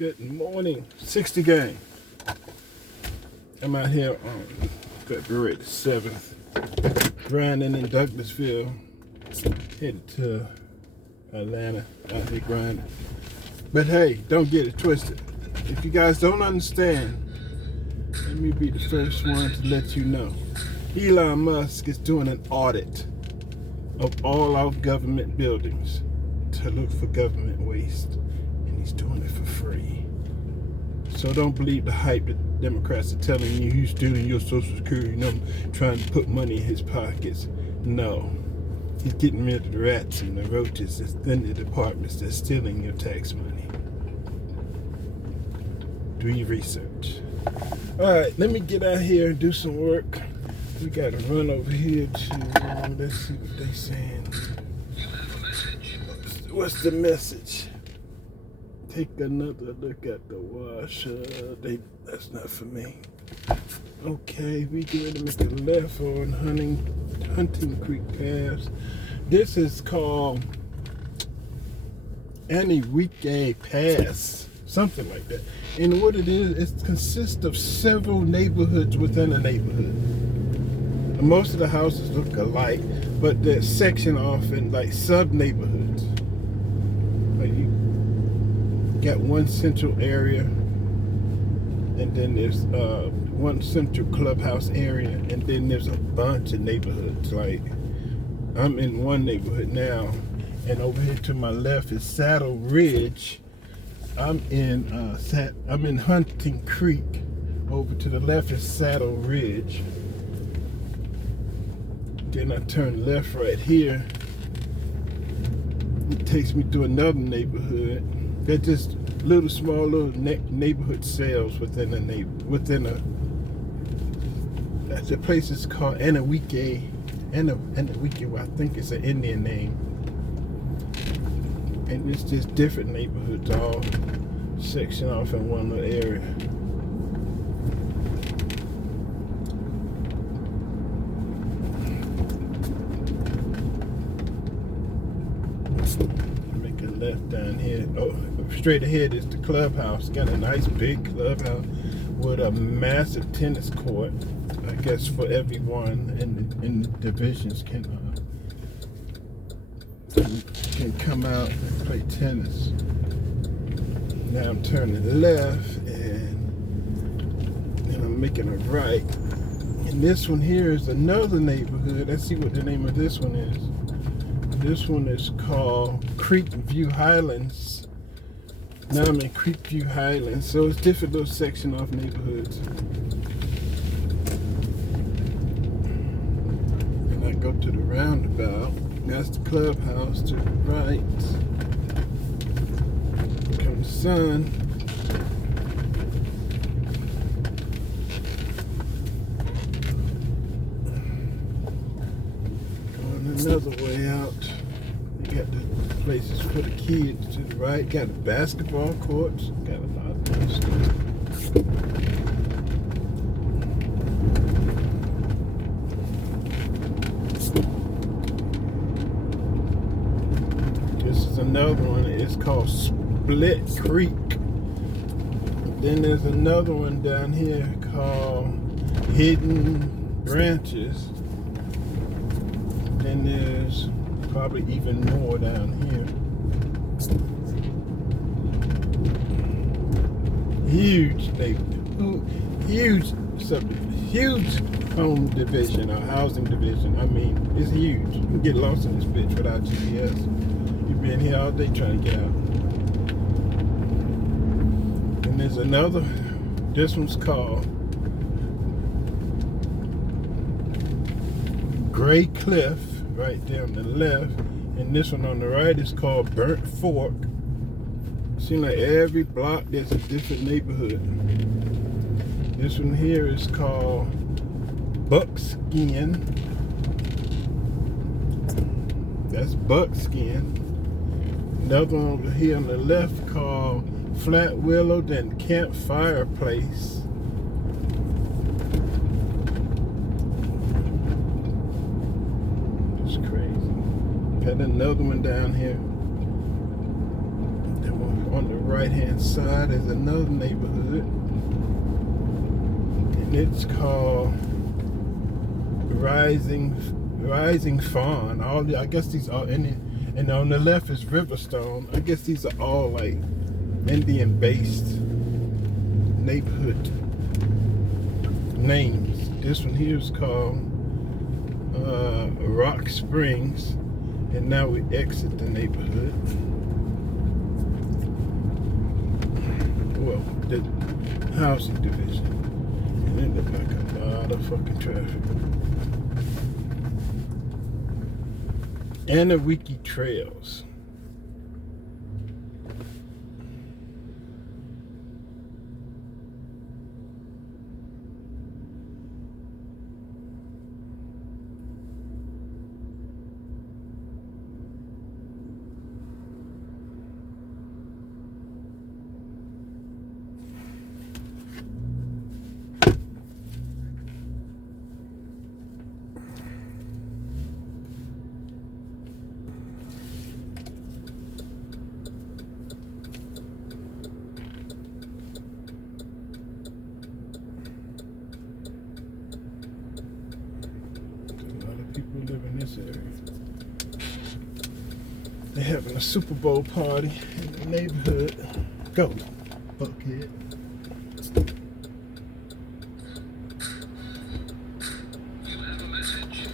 Good morning, 60 gang. I'm out here on February the 7th, grinding in Douglasville, headed to Atlanta, out here grinding. But hey, don't get it twisted. If you guys don't understand, let me be the first one to let you know. Elon Musk is doing an audit of all our government buildings to look for government waste, and he's doing it for free. So don't believe the hype that Democrats are telling you he's stealing your Social Security number, trying to put money in his pockets. No, he's getting rid of the rats and the roaches that's in the departments that's stealing your tax money. Do your research. All right, let me get out here and do some work. We got to run over here to, let's see what they're saying. What's the message? Take another look at the wash. That's not for me. Okay, we going to make a left on Hunting Creek Pass. This is called Aniweeke Pass, something like that. And what it is, it consists of several neighborhoods within a neighborhood. Most of the houses look alike, but they're sectioned off in like sub-neighborhoods. Like you got one central area, and then there's one central clubhouse area, and then there's a bunch of neighborhoods. Like I'm in one neighborhood now, and over here to my left is Saddle Ridge. I'm in Hunting Creek. Over to the left is Saddle Ridge. Then I turn left right here. It takes me to another neighborhood. They're just small neighborhood sales within the place is called Aniweeke. Aniweeke, well, I think it's an Indian name. And it's just different neighborhoods all sectioned off in one little area. Make a left down here. Oh, straight ahead is the clubhouse. Got a nice big clubhouse with a massive tennis court. I guess for everyone in the divisions can come out and play tennis. Now I'm turning left and I'm making a right. And this one here is another neighborhood. Let's see what the name of this one is. This one is called Creekview Highlands. Now I'm in Creekview Highlands. So it's different little section of neighborhoods. And I go to the roundabout. That's the clubhouse to the right. Comes the sun. Going another way out. You got the places for the kids to the right. Got the basketball courts. Got a lot of nice stuff. Another one is called Split Creek. Then there's another one down here called Hidden Branches. Then there's probably even more down here. Huge neighborhood, huge home division or housing division. I mean, it's huge. You can get lost in this bitch without GPS. Been here all day trying to get out. And there's another, this one's called Gray Cliff, right there on the left. And this one on the right is called Burnt Fork. Seems like every block there's a different neighborhood. This one here is called Buckskin. That's Buckskin. Another one over here on the left called Flat Willow, then Campfire Place. It's crazy. Got another one down here. On the right hand side is another neighborhood, and it's called Rising Fawn. I guess these are and on the left is Riverstone. I guess these are all like Indian based neighborhood names. This one here is called Rock Springs, and now we exit the neighborhood. Well, the housing division. And it looked like a lot of fucking traffic. Anawiki Trails. People live in this area. They're having a Super Bowl party in the neighborhood. Go, fuckhead. You have a message.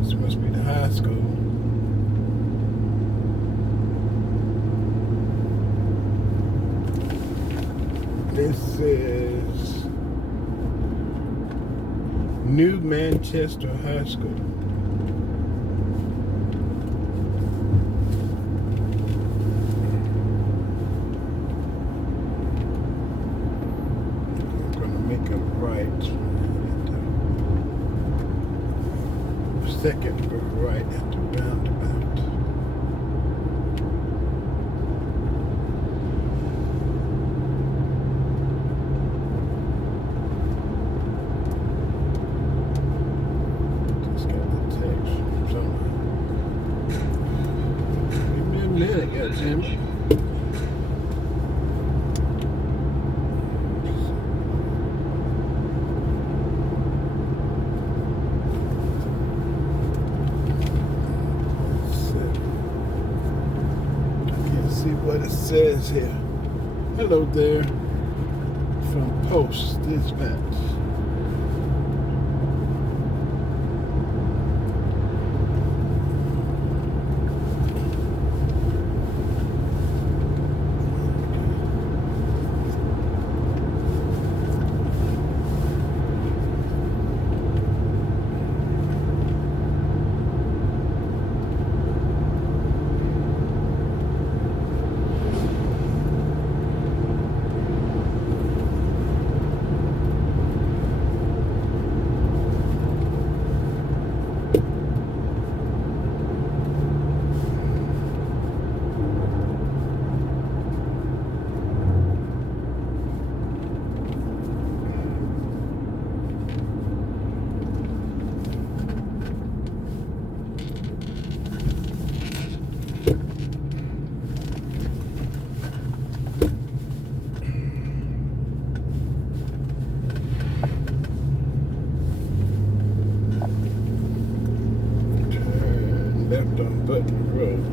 This must be the high school. This is New Manchester High School. I'm gonna make a right. Second right at the roundabout. Just got the text from somebody. Give me a minute, goddammit. See what it says here. Hello there, from Post Dispatch. Left on Button Road.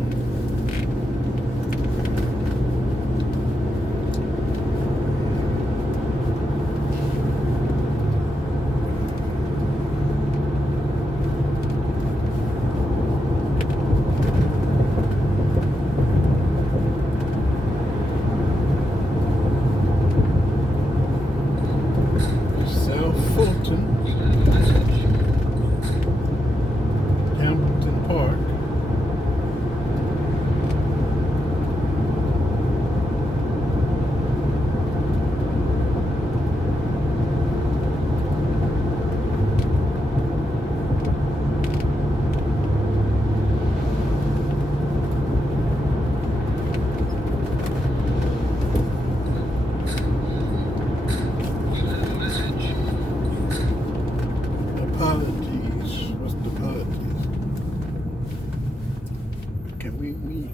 me.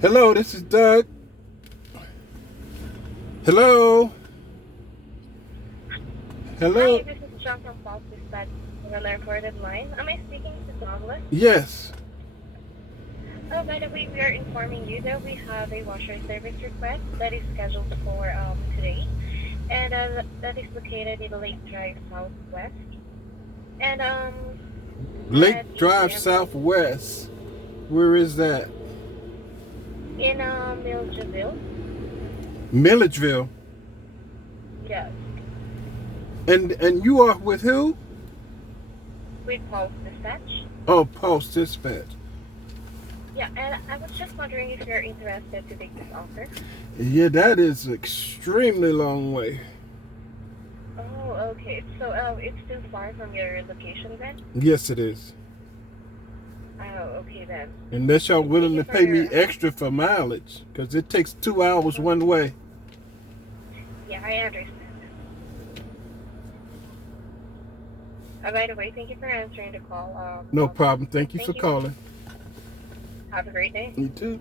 Hello, this is Doug. Hello. Hello. Hi, this is John from Pulse Dispatch on a recorded line. Am I speaking to Douglas? Yes. Oh, by the way, we are informing you that we have a washer service request that is scheduled for today, and that is located in Lake Drive Southwest. And Lake at Drive 8 p.m. Southwest. Where is that? in Milledgeville. Milledgeville. Yes, And you are with who? with Pulse Dispatch. Oh, Pulse Dispatch. Yeah, and I was just wondering if you're interested to take this offer. Yeah, that is extremely long way. Oh, okay. So it's too far from your location then? Yes, it is. Oh, okay then. Unless y'all willing to Thank you pay me for your- extra for mileage, because it takes 2 hours one way. Yeah, I understand. By the way, thank you for answering the call. No problem. Thank you for Thank you. calling. Have a great day. You too.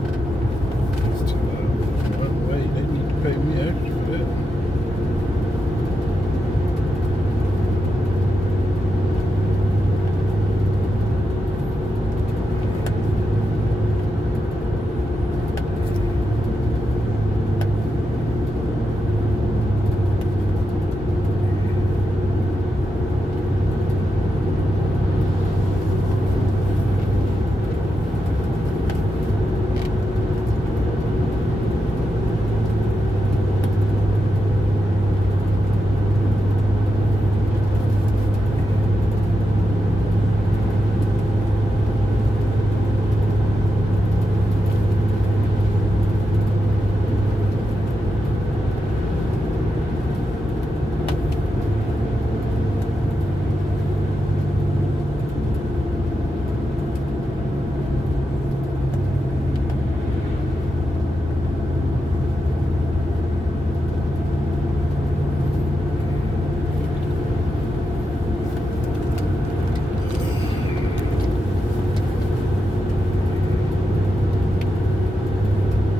It's 2 hours one way. They need to pay me extra for that.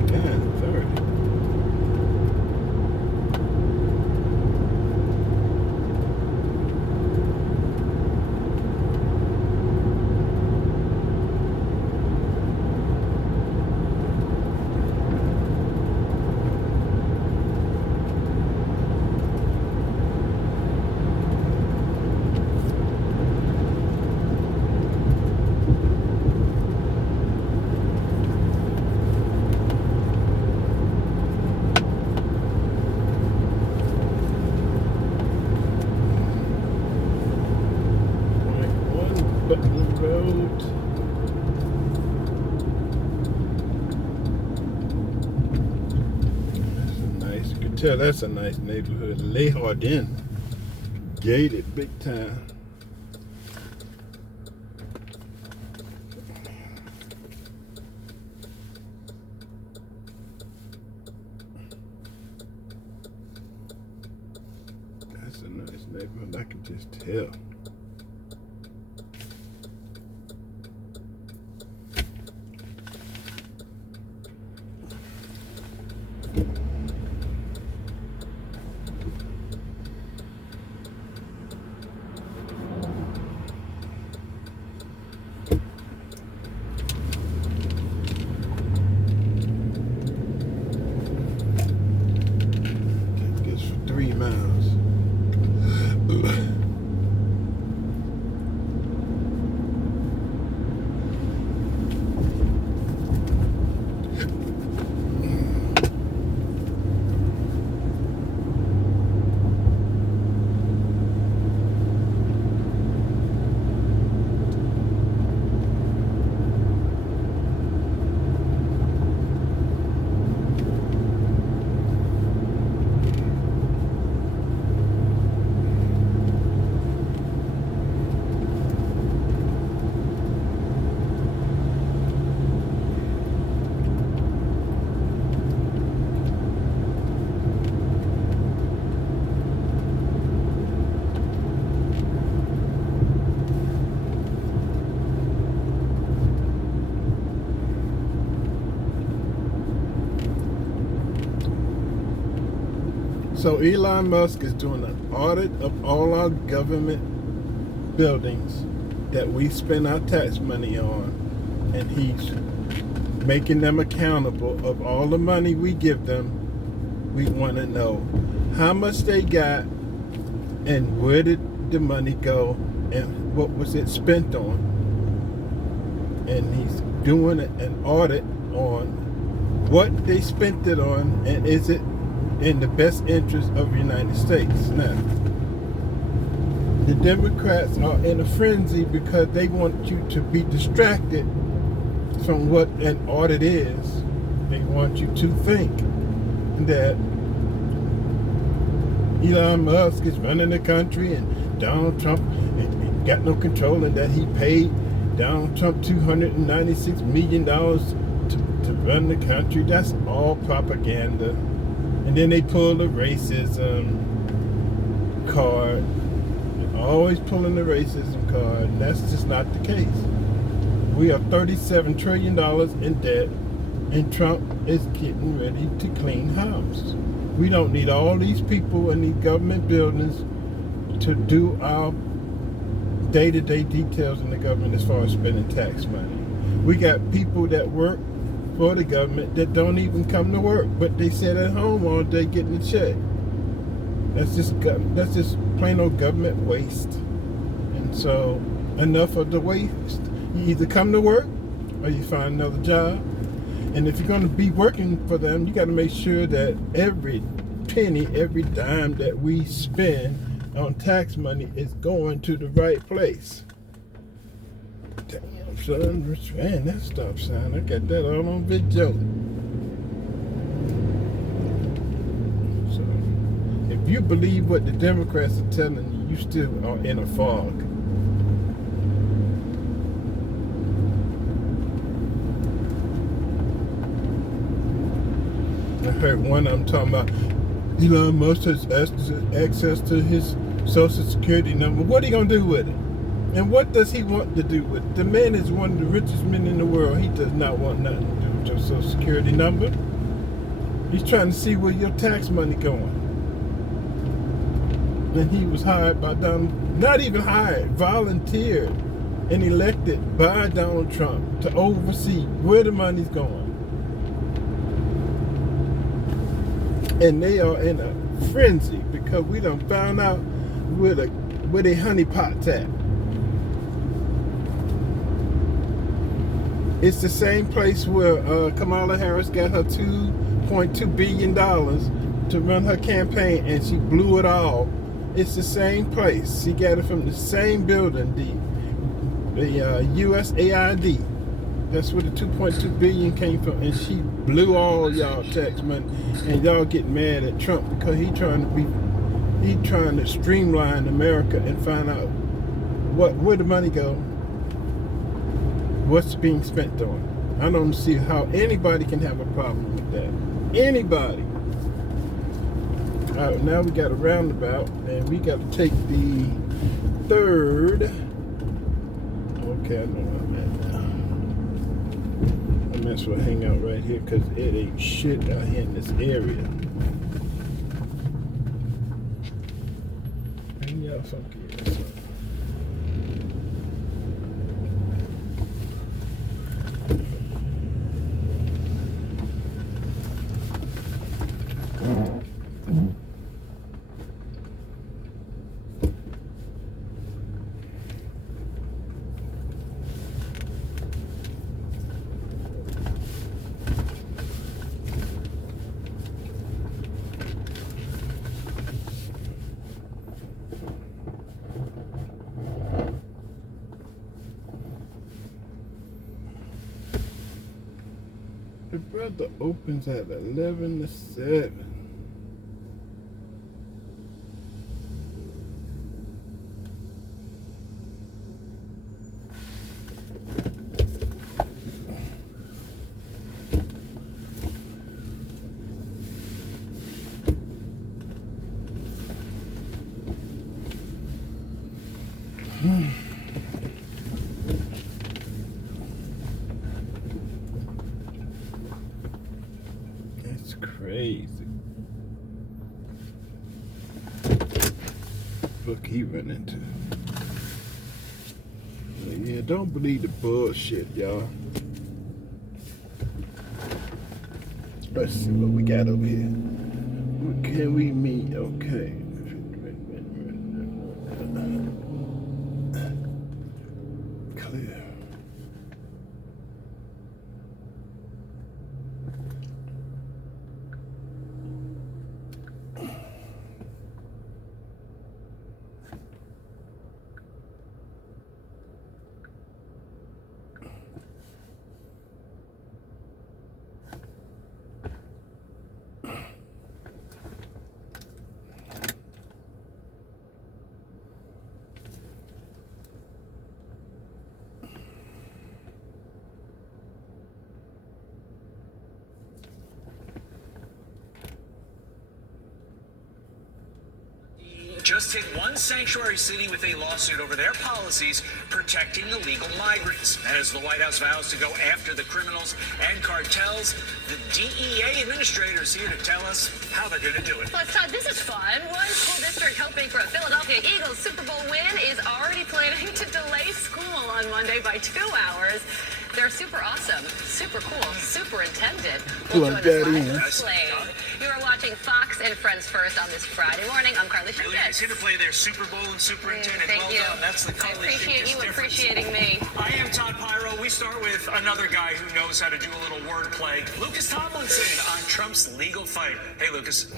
God, 30. One Butler Road. That's a nice. You can tell that's a nice neighborhood. Le Jardin. Gated big time. That's a nice neighborhood. I can just tell. Take this for 3 miles. So Elon Musk is doing an audit of all our government buildings that we spend our tax money on, and he's making them accountable of all the money we give them. We want to know how much they got and where did the money go and what was it spent on. And he's doing an audit on what they spent it on and is it in the best interest of the United States. Now, the Democrats are in a frenzy because they want you to be distracted from what an audit is. They want you to think that Elon Musk is running the country and Donald Trump ain't got no control, and that he paid Donald Trump $296 million to run the country. That's all propaganda. And then they pull the racism card. They're always pulling the racism card, and that's just not the case. We are $37 trillion in debt, and Trump is getting ready to clean house. We don't need all these people in these government buildings to do our day-to-day details in the government as far as spending tax money. We got people that work for the government that don't even come to work, but they sit at home all day getting a check. That's just plain old government waste. And so enough of the waste. You either come to work or you find another job. And if you're going to be working for them, you got to make sure that every penny, every dime that we spend on tax money is going to the right place. Damn, son, man, that stop sign, I got that all on video. So, if you believe what the Democrats are telling you, you still are in a fog. I heard one of them talking about Elon Musk has access to his Social Security number. What are he going to do with it? And what does he want to do with it? The man is one of the richest men in the world. He does not want nothing to do with your Social Security number. He's trying to see where your tax money going. And he was hired by Donald, not even hired, volunteered and elected by Donald Trump to oversee where the money's going. And they are in a frenzy because we done found out where they honeypot's at. It's the same place where Kamala Harris got her $2.2 billion to run her campaign, and she blew it all. It's the same place. She got it from the same building, the USAID. That's where the $2.2 billion came from, and she blew all y'all tax money, and y'all get mad at Trump because he trying to streamline America and find out where the money go, what's being spent on. I don't see how anybody can have a problem with that. Anybody. All right, now we got a roundabout, and we got to take the third. Okay, I know where I'm at now. I might as well hang out right here because it ain't shit out here in this area. Hang y'all funky ass up. The brother opens at 11 to 7. That's crazy. fuck he run into? Yeah, don't believe the bullshit, y'all. Let's see what we got over here. What can we meet? Okay. Clear. Just hit one sanctuary city with a lawsuit over their policies protecting illegal migrants. As the White House vows to go after the criminals and cartels, the DEA administrator is here to tell us how they're going to do it. Plus, Todd, this is fun. One school district hoping for a Philadelphia Eagles Super Bowl win is already planning to delay school on Monday by 2 hours. They're super awesome, super cool, super intended. We'll join us live to explain. You are watching Fox and Friends First on this Friday morning. I'm Carly Really Schmidt. nice here to play their Super Bowl and superintendent. Thank Well you. done. That's the I college appreciate biggest you difference. appreciating me. I am Todd Pyro. We start with another guy who knows how to do a little wordplay. Lucas Tomlinson on Trump's legal fight. Hey, Lucas.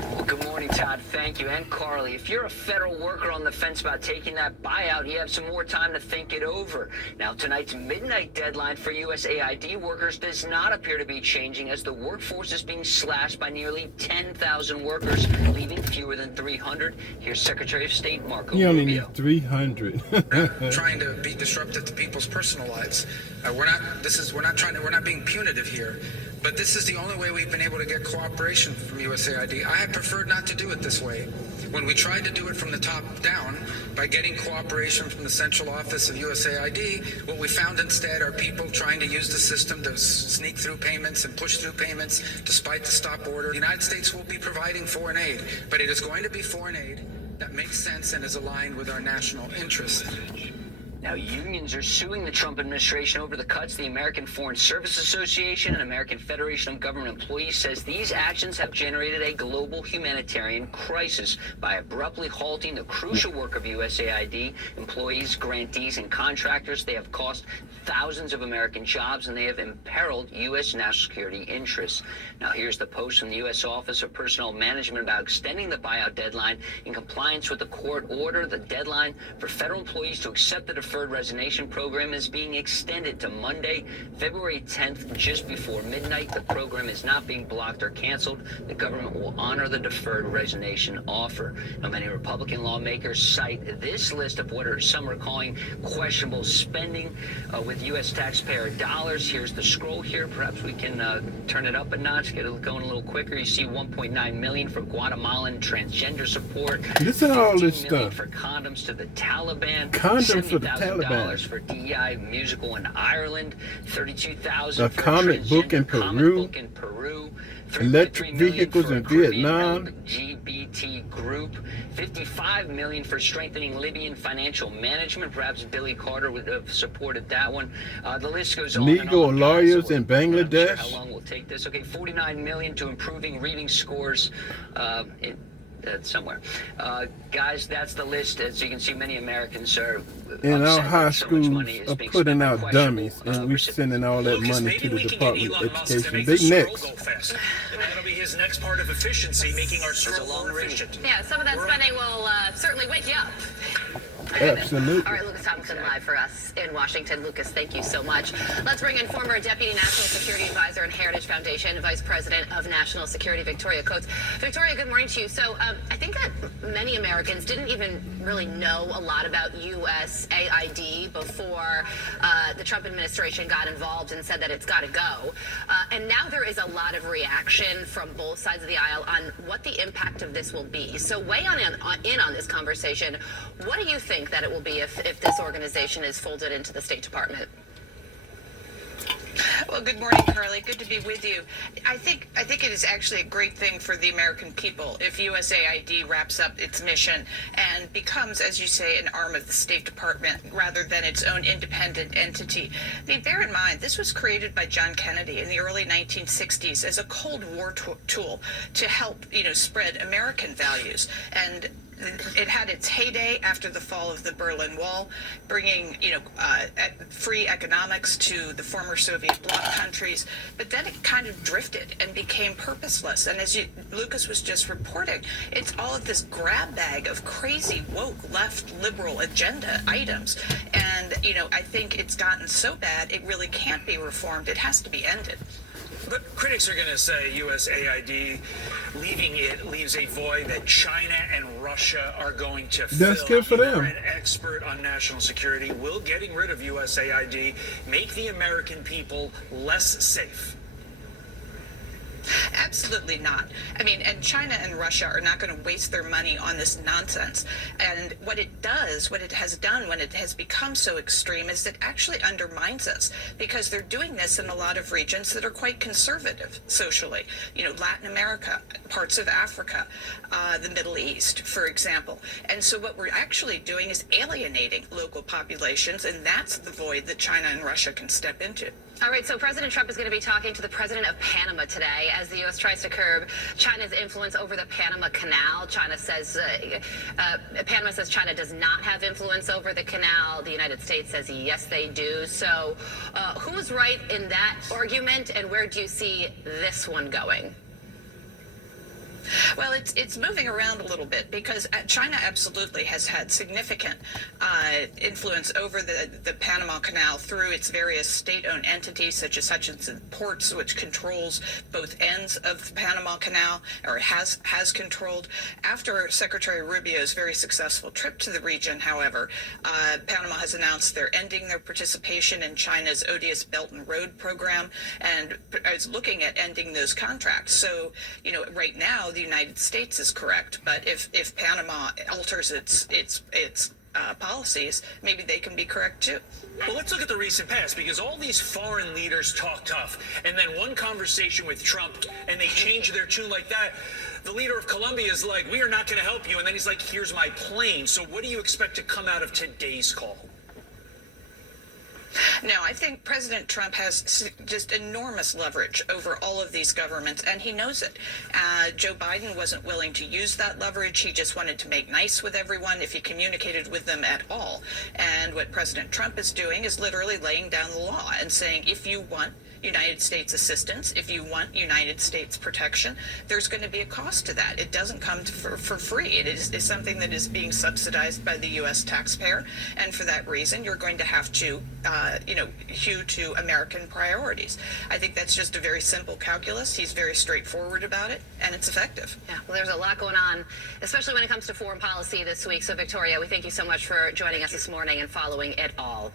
Well, good morning, Todd. Thank you. And Carly, if you're a federal worker on the fence about taking that buyout, you have some more time to think it over. Now, tonight's midnight deadline for USAID workers does not appear to be changing as the workforce is being slashed by nearly 10,000 workers, leaving fewer than 300. Here's Secretary of State Marco You only Rubio. need 300. Trying to be disruptive to people's personal lives. We're not being punitive here. But this is the only way we've been able to get cooperation from USAID. I had preferred not to do it this way. When we tried to do it from the top down, by getting cooperation from the central office of USAID, what we found instead are people trying to use the system to sneak through payments and push through payments despite the stop order. The United States will be providing foreign aid, but it is going to be foreign aid that makes sense and is aligned with our national interests. Now, unions are suing the Trump administration over the cuts. The American Foreign Service Association and American Federation of Government Employees says these actions have generated a global humanitarian crisis by abruptly halting the crucial work of USAID employees, grantees, and contractors. They have cost thousands of American jobs, and they have imperiled U.S. national security interests. Now, here's the post from the U.S. Office of Personnel Management about extending the buyout deadline in compliance with the court order. The deadline for federal employees to accept the deferred resignation program is being extended to Monday, February 10th, just before midnight. The program is not being blocked or canceled. The government will honor the deferred resignation offer. Now, many Republican lawmakers cite this list of what some are calling questionable spending with U.S. taxpayer dollars. Here's the scroll here. Perhaps we can turn it up a notch, get it going a little quicker. You see $1.9 million for Guatemalan transgender support. Listen to all this $15 million stuff. for condoms to the Taliban. Condoms for the $70,000 Taliban. for DEI musical in Ireland. $32,000 A for comic book in transgender Peru. comic book in Peru. Electric $3.3 million vehicles for in Caribbean Vietnam. LGBT group. $55 million for strengthening Libyan financial management. Perhaps Billy Carter would have supported that one. The list goes on. Legal and on, lawyers guys. in I'm not sure Bangladesh. how long we'll take this. Okay, $49 million to improving reading scores. Somewhere. Guys, that's the list. As you can see, many Americans are And our upset high that so much money schools is are being putting spent on out questionable, dummies, and we're recipients. sending all that Lucas, money maybe to the we can get Department Elon of Musk to Education. make They the scroll next. go faster. That'll be his next part of efficiency, making our scroll a long more read. efficient. Yeah, some of that spending will certainly wake you up. Absolutely. All right, Lucas Tomlinson live for us in Washington. Lucas, thank you so much. Let's bring in former Deputy National Security Advisor and Heritage Foundation Vice President of National Security, Victoria Coates. Victoria, good morning to you. So I think that many Americans didn't even really know a lot about USAID before the Trump administration got involved and said that it's got to go. And now there is a lot of reaction from both sides of the aisle on what the impact of this will be. So weigh in on this conversation. What do you think that it will be if this organization is folded into the State Department? Well, good morning, Carly. Good to be with you. I think it is actually a great thing for the American people if USAID wraps up its mission and becomes, as you say, an arm of the State Department rather than its own independent entity. I mean, bear in mind, this was created by John Kennedy in the early 1960s as a Cold War tool to help, spread American values. And it had its heyday after the fall of the Berlin Wall, bringing free economics to the former Soviet bloc countries. But then it kind of drifted and became purposeless. And as Lucas was just reporting, it's all of this grab bag of crazy woke left liberal agenda items. And I think it's gotten so bad it really can't be reformed. It has to be ended. But critics are going to say USAID leaving it leaves a void that China and Russia are going to fill. That's good for them. You're an expert on national security. Will getting rid of USAID make the American people less safe? Absolutely not. I mean, and China and Russia are not going to waste their money on this nonsense. And what it has done when it has become so extreme is it actually undermines us because they're doing this in a lot of regions that are quite conservative socially. Latin America, parts of Africa, the Middle East, for example. And so what we're actually doing is alienating local populations, and that's the void that China and Russia can step into. All right, so President Trump is going to be talking to the president of Panama today as the U.S. tries to curb China's influence over the Panama Canal. Panama says China does not have influence over the canal. The United States says, yes, they do. So who's right in that argument, and where do you see this one going? Well, it's moving around a little bit because China absolutely has had significant influence over the Panama Canal through its various state-owned entities such as Hutchinson Ports, which controls both ends of the Panama Canal, or has controlled. After Secretary Rubio's very successful trip to the region, however, Panama has announced they're ending their participation in China's odious Belt and Road program and is looking at ending those contracts. So, right now, the United States is correct, but if Panama alters its policies, maybe they can be correct too. Well, let's look at the recent past, because all these foreign leaders talk tough, and then one conversation with Trump, and they change their tune like that. The leader of Colombia is like, we are not going to help you, and then he's like, here's my plane. So what do you expect to come out of today's call? No, I think President Trump has just enormous leverage over all of these governments, and he knows it. Joe Biden wasn't willing to use that leverage. He just wanted to make nice with everyone if he communicated with them at all. And what President Trump is doing is literally laying down the law and saying, if you want United States assistance, if you want United States protection, there's going to be a cost to that. It doesn't come for free. It is something that is being subsidized by the U.S. taxpayer, and for that reason, you're going to have to, hew to American priorities. I think that's just a very simple calculus. He's very straightforward about it, and it's effective. Yeah, well, there's a lot going on, especially when it comes to foreign policy this week. So, Victoria, we thank you so much for joining us this morning and following it all.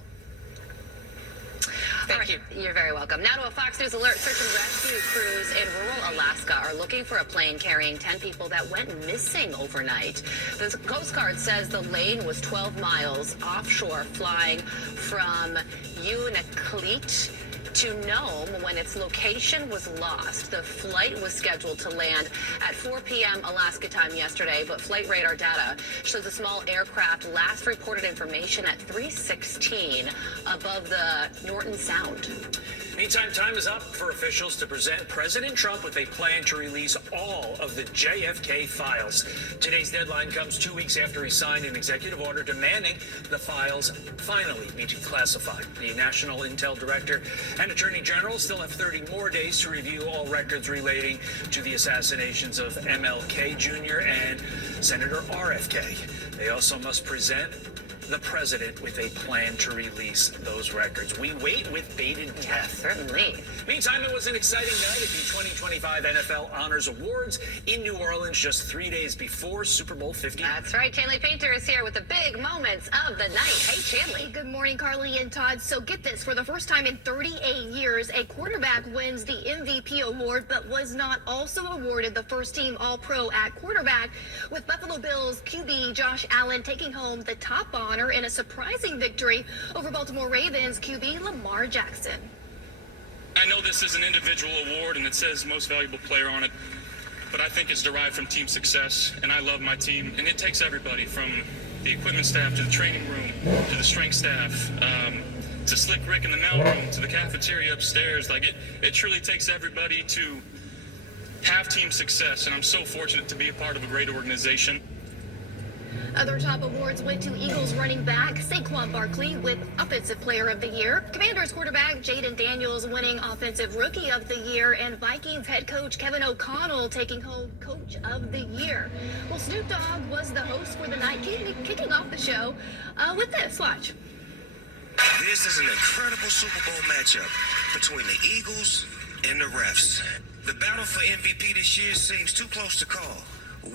Thank you. You're very welcome. Now to a Fox News alert. Search and rescue crews in rural Alaska are looking for a plane carrying 10 people that went missing overnight. The Coast Guard says the plane was 12 miles offshore, flying from Unalakleet to Nome when its location was lost. The flight was scheduled to land at 4 p.m. Alaska time yesterday, but flight radar data shows the small aircraft last reported information at 3:16 above the Norton Sound. Meantime, time is up for officials to present President Trump with a plan to release all of the JFK files. Today's deadline comes 2 weeks after he signed an executive order demanding the files finally be declassified. The National Intel Director and Attorney General still have 30 more days to review all records relating to the assassinations of MLK Jr. and Senator RFK. They also must present the president with a plan to release those records. We wait with bated breath. Certainly. Meantime, it was an exciting night at the 2025 NFL Honors Awards in New Orleans just 3 days before Super Bowl 50. That's right. Chanley Painter is here with the big moments of the night. Hey, Chanley. Good morning, Carly and Todd. So get this, for the first time in 38 years, a quarterback wins the MVP award, but was not also awarded the first team All-Pro at quarterback, with Buffalo Bills QB Josh Allen taking home the top honor in a surprising victory over Baltimore Ravens QB Lamar Jackson. I know this is an individual award and it says most valuable player on it, but I think it's derived from team success, and I love my team. And it takes everybody from the equipment staff to the training room to the strength staff, to Slick Rick in the mailroom to the cafeteria upstairs. Like it truly takes everybody to have team success, and I'm so fortunate to be a part of a great organization. Other top awards went to Eagles running back Saquon Barkley with Offensive Player of the Year, Commanders quarterback Jaden Daniels winning Offensive Rookie of the Year, and Vikings head coach Kevin O'Connell taking home Coach of the Year. Well, Snoop Dogg was the host for the night, kicking off the show with this. Watch. This is an incredible Super Bowl matchup between the Eagles and the refs. The battle for MVP this year seems too close to call,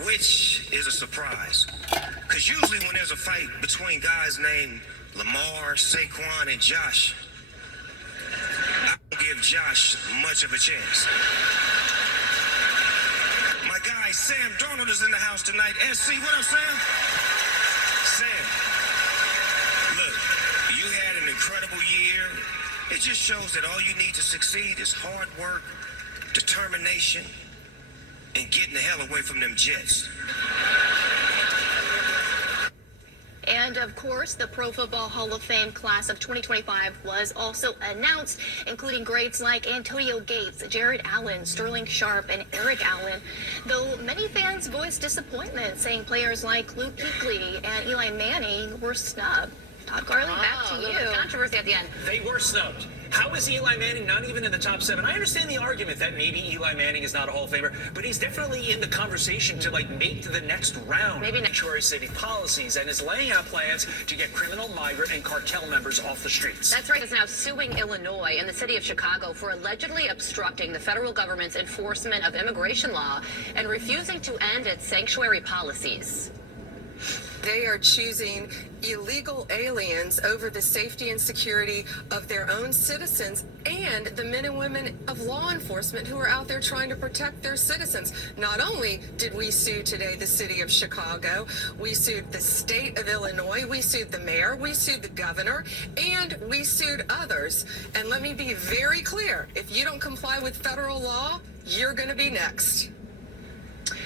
which is a surprise. Because usually when there's a fight between guys named Lamar, Saquon, and Josh, I don't give Josh much of a chance. My guy Sam Darnold is in the house tonight. SC, what up, Sam? Sam, look, you had an incredible year. It just shows that all you need to succeed is hard work, determination, and getting the hell away from them Jets. And of course, the Pro Football Hall of Fame class of 2025 was also announced, including greats like Antonio Gates, Jared Allen, Sterling Sharp, and Eric Allen. Though many fans voiced disappointment, saying players like Luke Kuechly and Eli Manning were snubbed. Todd Garley, back to you. Controversy at the end. They were snubbed. How is Eli Manning not even in the top 7? I understand the argument that maybe Eli Manning is not a Hall of Famer, but he's definitely in the conversation to make the next round. Maybe sanctuary city policies, and is laying out plans to get criminal, migrant, and cartel members off the streets. That's right. Is now suing Illinois and the city of Chicago for allegedly obstructing the federal government's enforcement of immigration law and refusing to end its sanctuary policies. They are choosing illegal aliens over the safety and security of their own citizens and the men and women of law enforcement who are out there trying to protect their citizens. Not only did we sue today the city of Chicago, we sued the state of Illinois, we sued the mayor, we sued the governor, and we sued others. And let me be very clear, if you don't comply with federal law, you're going to be next.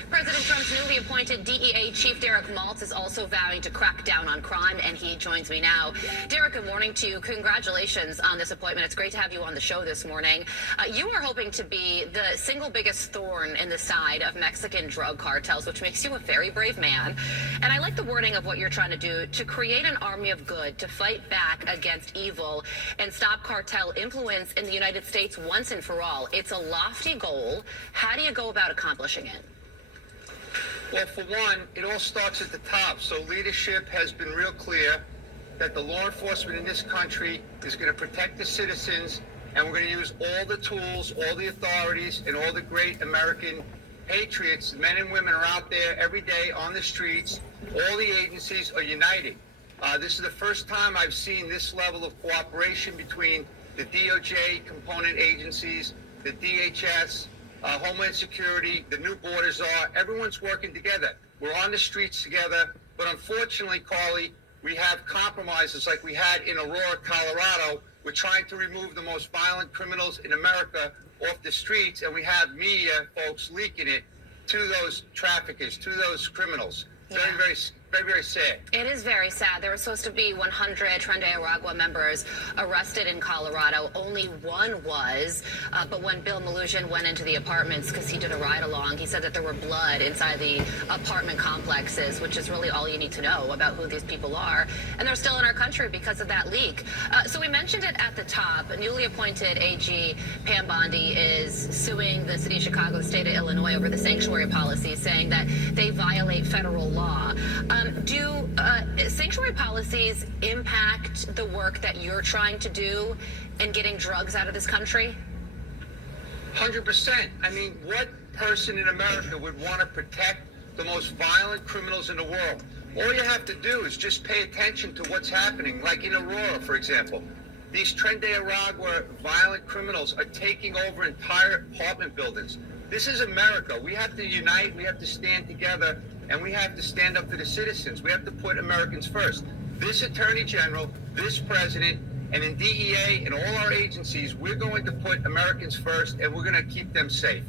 President Trump's newly appointed DEA Chief Derek Maltz is also vowing to crack down on crime, and he joins me now. Derek, good morning to you. Congratulations on this appointment. It's great to have you on the show this morning. You are hoping to be the single biggest thorn in the side of Mexican drug cartels, which makes you a very brave man. And I like the wording of what you're trying to do, to create an army of good, to fight back against evil and stop cartel influence in the United States once and for all. It's a lofty goal. How do you go about accomplishing it? Well, for one, it all starts at the top. So leadership has been real clear that the law enforcement in this country is going to protect the citizens, and we're going to use all the tools, all the authorities, and all the great American patriots, men and women are out there every day on the streets. All the agencies are united. This is the first time I've seen this level of cooperation between the DOJ component agencies, the DHS, Homeland Security, the new border czar. Everyone's working together. We're on the streets together. But unfortunately, Carly, we have compromises like we had in Aurora, Colorado. We're trying to remove the most violent criminals in America off the streets, and we have media folks leaking it to those traffickers, to those criminals. Very sad. It is very sad. There were supposed to be 100 Tren de Aragua members arrested in Colorado. Only one was. But when Bill Melugin went into the apartments, because he did a ride-along, he said that there were blood inside the apartment complexes, which is really all you need to know about who these people are. And they're still in our country because of that leak. So we mentioned it at the top. A newly appointed AG Pam Bondi is suing the city of Chicago, the state of Illinois, over the sanctuary policy, saying that they violate federal law. Do sanctuary policies impact the work that you're trying to do in getting drugs out of this country? 100%. I mean, what person in America would want to protect the most violent criminals in the world? All you have to do is just pay attention to what's happening, like in Aurora, for example. These Tren de Aragua violent criminals are taking over entire apartment buildings. This is America. We have to unite. We have to stand together. And we have to stand up for the citizens. We have to put Americans first. This Attorney General, this President, And in DEA and all our agencies, we're going to put Americans first, and we're going to keep them safe.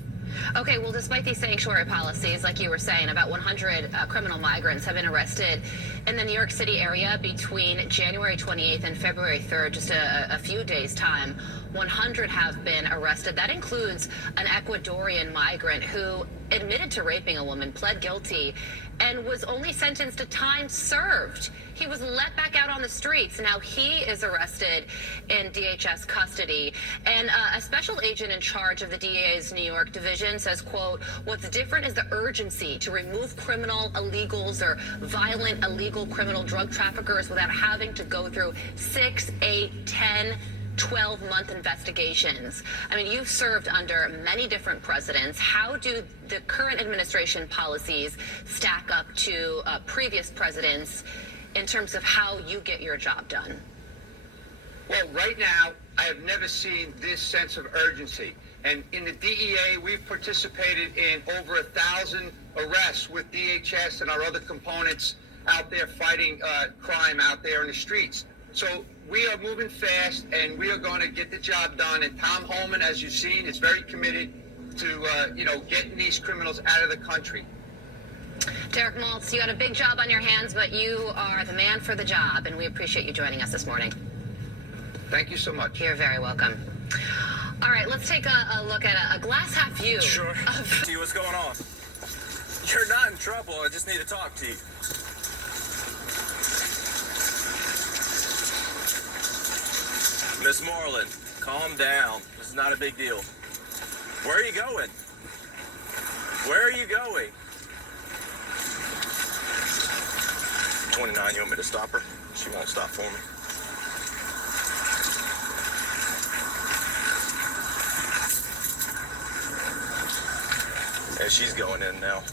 Okay, well, despite these sanctuary policies, like you were saying, about 100 criminal migrants have been arrested in the New York City area between January 28th and February 3rd, just a few days' time. 100 have been arrested. That includes an Ecuadorian migrant who admitted to raping a woman, pled guilty, and was only sentenced to time served. He was let back out on the streets. Now he is arrested in DHS custody. And a special agent in charge of the DEA's New York division says, quote, "What's different is the urgency to remove criminal illegals or violent illegal criminal drug traffickers without having to go through 6, 8, 10, 12-month investigations." I mean, you've served under many different presidents. How do the current administration policies stack up to previous presidents in terms of how you get your job done? Well, right now, I have never seen this sense of urgency. And in the DEA, we've participated in over 1,000 arrests with DHS and our other components out there fighting crime out there in the streets. So we are moving fast, and we are going to get the job done. And Tom Homan, as you've seen, is very committed to, getting these criminals out of the country. Derek Maltz, you got a big job on your hands, but you are the man for the job, and we appreciate you joining us this morning. Thank you so much. You're very welcome. All right, let's take a look at a glass half view. Sure. See what's going on. You're not in trouble. I just need to talk to you. Miss Moreland, calm down. This is not a big deal. Where are you going? Where are you going? 29, you want me to stop her? She won't stop for me. And she's going in now.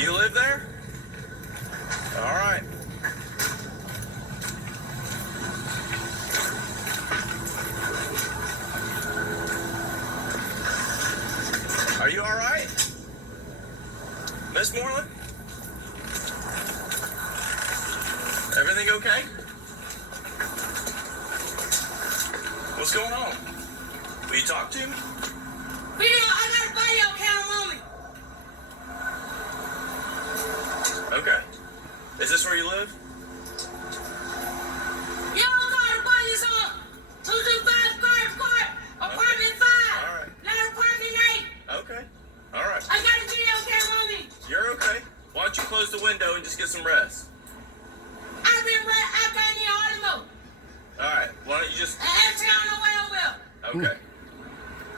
You live there? All right. Are you all right? Miss Moreland? Everything okay? What's going on? Will you talk to me? I got a video camera on me. Okay. Is this where you live? Yeah, I'm calling the police on 225 Garden Court, apartment 5. All right. Not apartment 8. Okay. All right. I got a video camera on me. You're okay. Why don't you close the window and just get some rest? I've been right after I need all the move. All right. Why don't you just... And actually, I don't know where I will. Okay.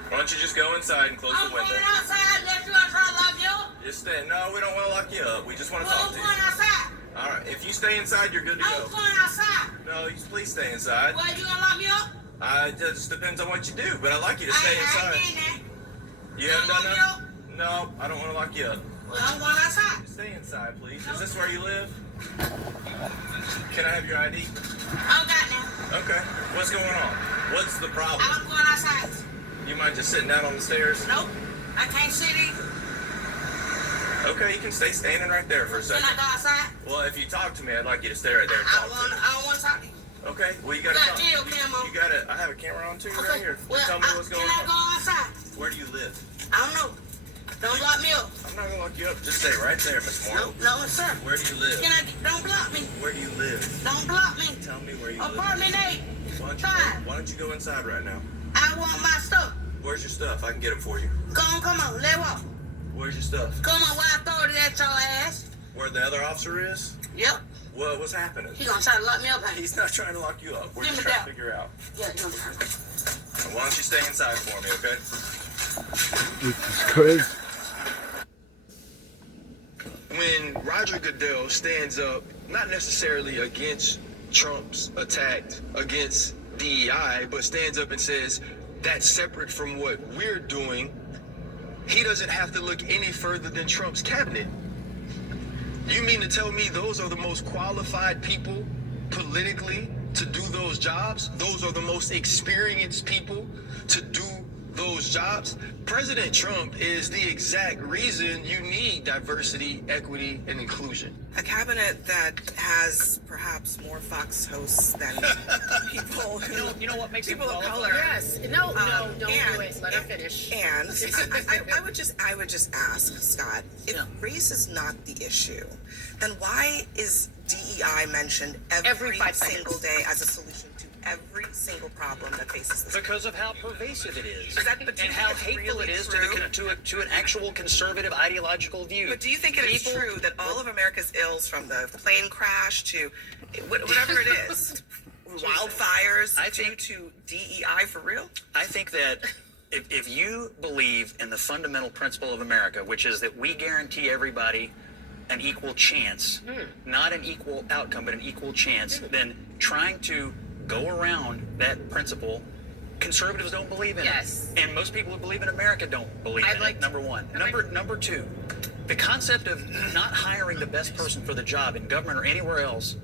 Why don't you just go inside and close the window? I'm going outside. Let you try to lock you up. Just stay. No, we don't want to lock you up. We just want to talk to you. I'm going outside. All right. If you stay inside, you're good to go. I'm going outside. No, please stay inside. Why, you gonna lock me up? It just depends on what you do, but I'd like you to stay inside. You haven't done that? No, I don't want to lock you up. Well, I'm going outside. Stay inside, please. Is this where you live? Can I have your ID? I don't got now. Okay. What's going on? What's the problem? I'm going outside. You mind just sitting down on the stairs? Nope. I can't sit either. Okay, you can stay standing right there for a second. Can I go outside? Well, if you talk to me, I'd like you to stay right there and talk to me. I don't want to talk to you. Okay, well, you got got a video camera. You got it. I have a camera on too right here. Well, Tell me what's going on. Can I go outside? Where do you live? I don't know. Don't lock me up. I'm not gonna lock you up. Just stay right there, Miss Moore. No, sir. Where do you live? Don't block me. Where do you live? Don't block me. Tell me where you Apartment live. 8. Why don't you go inside right now? I want my stuff. Where's your stuff? I can get it for you. Come on, let's walk. Where's your stuff? Come on, why I throw it at your ass? Where the other officer is? Yep. What's happening? He gonna try to lock me up. He's not trying to lock you up. We're just trying to figure out. Yeah, Why don't you stay inside for me, okay? It's crazy. When Roger Goodell stands up, not necessarily against Trump's attack against DEI, but stands up and says that's separate from what we're doing, he doesn't have to look any further than Trump's cabinet. You mean to tell me those are the most qualified people politically to do those jobs? Those are the most experienced people to do those jobs, President Trump is the exact reason you need diversity, equity, and inclusion. A cabinet that has perhaps more Fox hosts than people who... You know what makes people it of qualify? color. Yes. No, don't do it. Let her finish. And I would just ask, Scott, if race is not the issue, then why is DEI mentioned every 5 single seconds. day as a solution to every single problem that faces this Because of how pervasive it is, Is that- but do and you how think it's hateful really it is true? to an actual conservative ideological view. But do you think it is People- true that all of America's ills, from the plane crash to whatever it is, wildfires, to DEI for real? I think that if you believe in the fundamental principle of America, which is that we guarantee everybody an equal chance, not an equal outcome, but an equal chance, then trying to go around that principle, conservatives don't believe in it. And most people who believe in America don't believe in it, number one. Number two, the concept of not hiring the best person for the job in government or anywhere else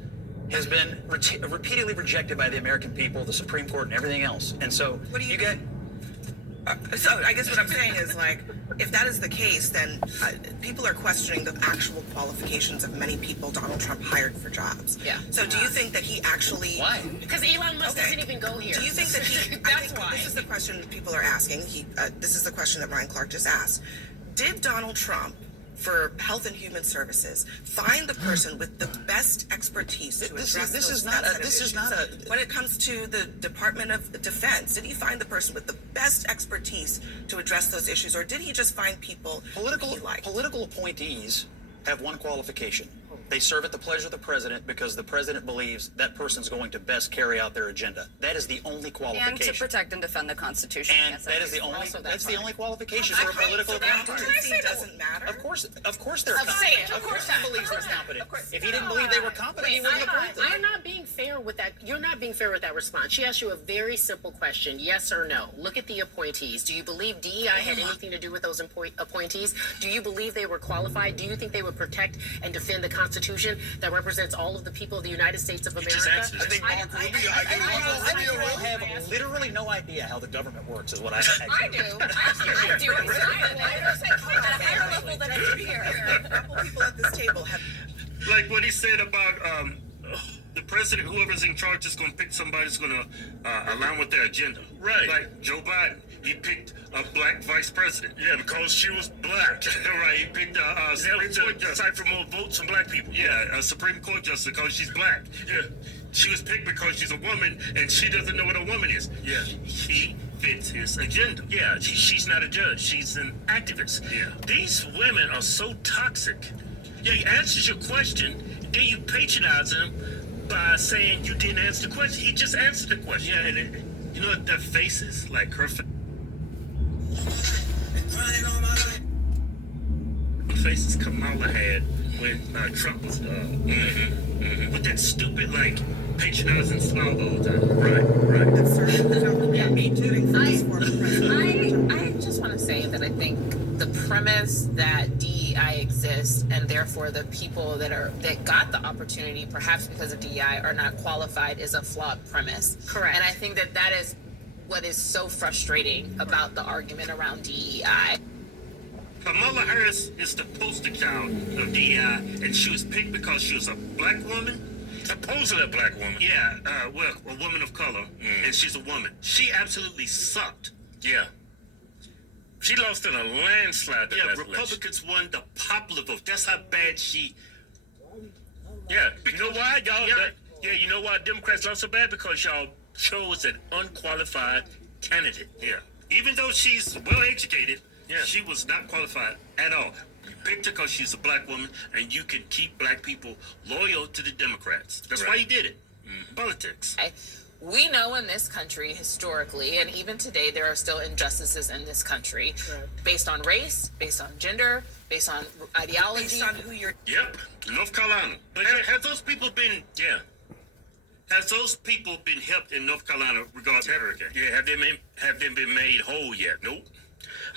has been repeatedly rejected by the American people, the Supreme Court, and everything else. And so you get... So I guess what I'm saying is, like, if that is the case, then people are questioning the actual qualifications of many people Donald Trump hired for jobs. Yeah. So do you think that he actually... Why? Because Elon Musk doesn't even go here. Do you think that he... That's why. This is the question people are asking. This is the question that Ryan Clark just asked. Did Donald Trump, for Health and Human Services, find the person with the best expertise to address this is those not a- sensitive this is issues? not a- When it comes to the Department of Defense, did he find the person with the best expertise to address those issues, or did he just find people Political appointees have one qualification. They serve at the pleasure of the president because the president believes that person's going to best carry out their agenda. That is the only qualification. And to protect and defend the Constitution. And Yes, that is the only. also That's the part. only qualification for a political appointee. Competency doesn't matter. Of course, they're Of competent. course Of course, he believes they're competent. If he didn't No. believe they were competent, he wouldn't appoint them. I'm not being fair with that. You're not being fair with that response. She asked you a very simple question: yes or no. Look at the appointees. Do you believe DEI had anything to do with those appointees? Do you believe they were qualified? Do you think they would protect and defend the Constitution that represents all of the people of the United States of America? Just answered it. I have literally no idea how the government works, is what I think. I do. I do. At a higher level than it's here. A couple people at this table have... Like what he said about the president, whoever's in charge is going to pick somebody who's going to align with their agenda. Right. Like Joe Biden, he picked a black vice president. Yeah, because she was black. Right. He picked a Supreme Court justice. Fight for more votes from black people. Yeah, a Supreme Court justice because she's black. Yeah. She was picked because she's a woman and she doesn't know what a woman is. Yeah. He fits his agenda. Yeah, she's not a judge. She's an activist. Yeah. These women are so toxic. Yeah, he answers your question, then you patronize him by saying you didn't answer the question. He just answered the question. Yeah, and you know what their faces, like her faces Kamala had when Trump was with that stupid, like, patronizing smile all the time. Right. I just want to say that I think the premise that DEI exists and therefore the people that got the opportunity, perhaps because of DEI, are not qualified is a flawed premise. Correct. And I think that is what is so frustrating about the argument around DEI. Kamala Harris is the poster child of DEI, and she was picked because she was a black woman. Supposedly a black woman. Yeah, well, a woman of color, and she's a woman. She absolutely sucked. Yeah. She lost in a landslide. Yeah, Republicans won the popular vote. That's how bad she... Yeah, you know why, y'all? Yeah, you know why Democrats lost so bad? Because y'all chose an unqualified candidate. Yeah. Even though she's well-educated, she was not qualified at all. You picked her because she's a black woman, and you can keep black people loyal to the Democrats. That's why you did it. Politics. We know in this country, historically, and even today, there are still injustices in this country based on race, based on gender, based on ideology. Based on who you're... Yep, North Carolina. But have those people been... Yeah. Has those people been helped in North Carolina regarding hurricane? Yeah, have they been made whole yet? Nope.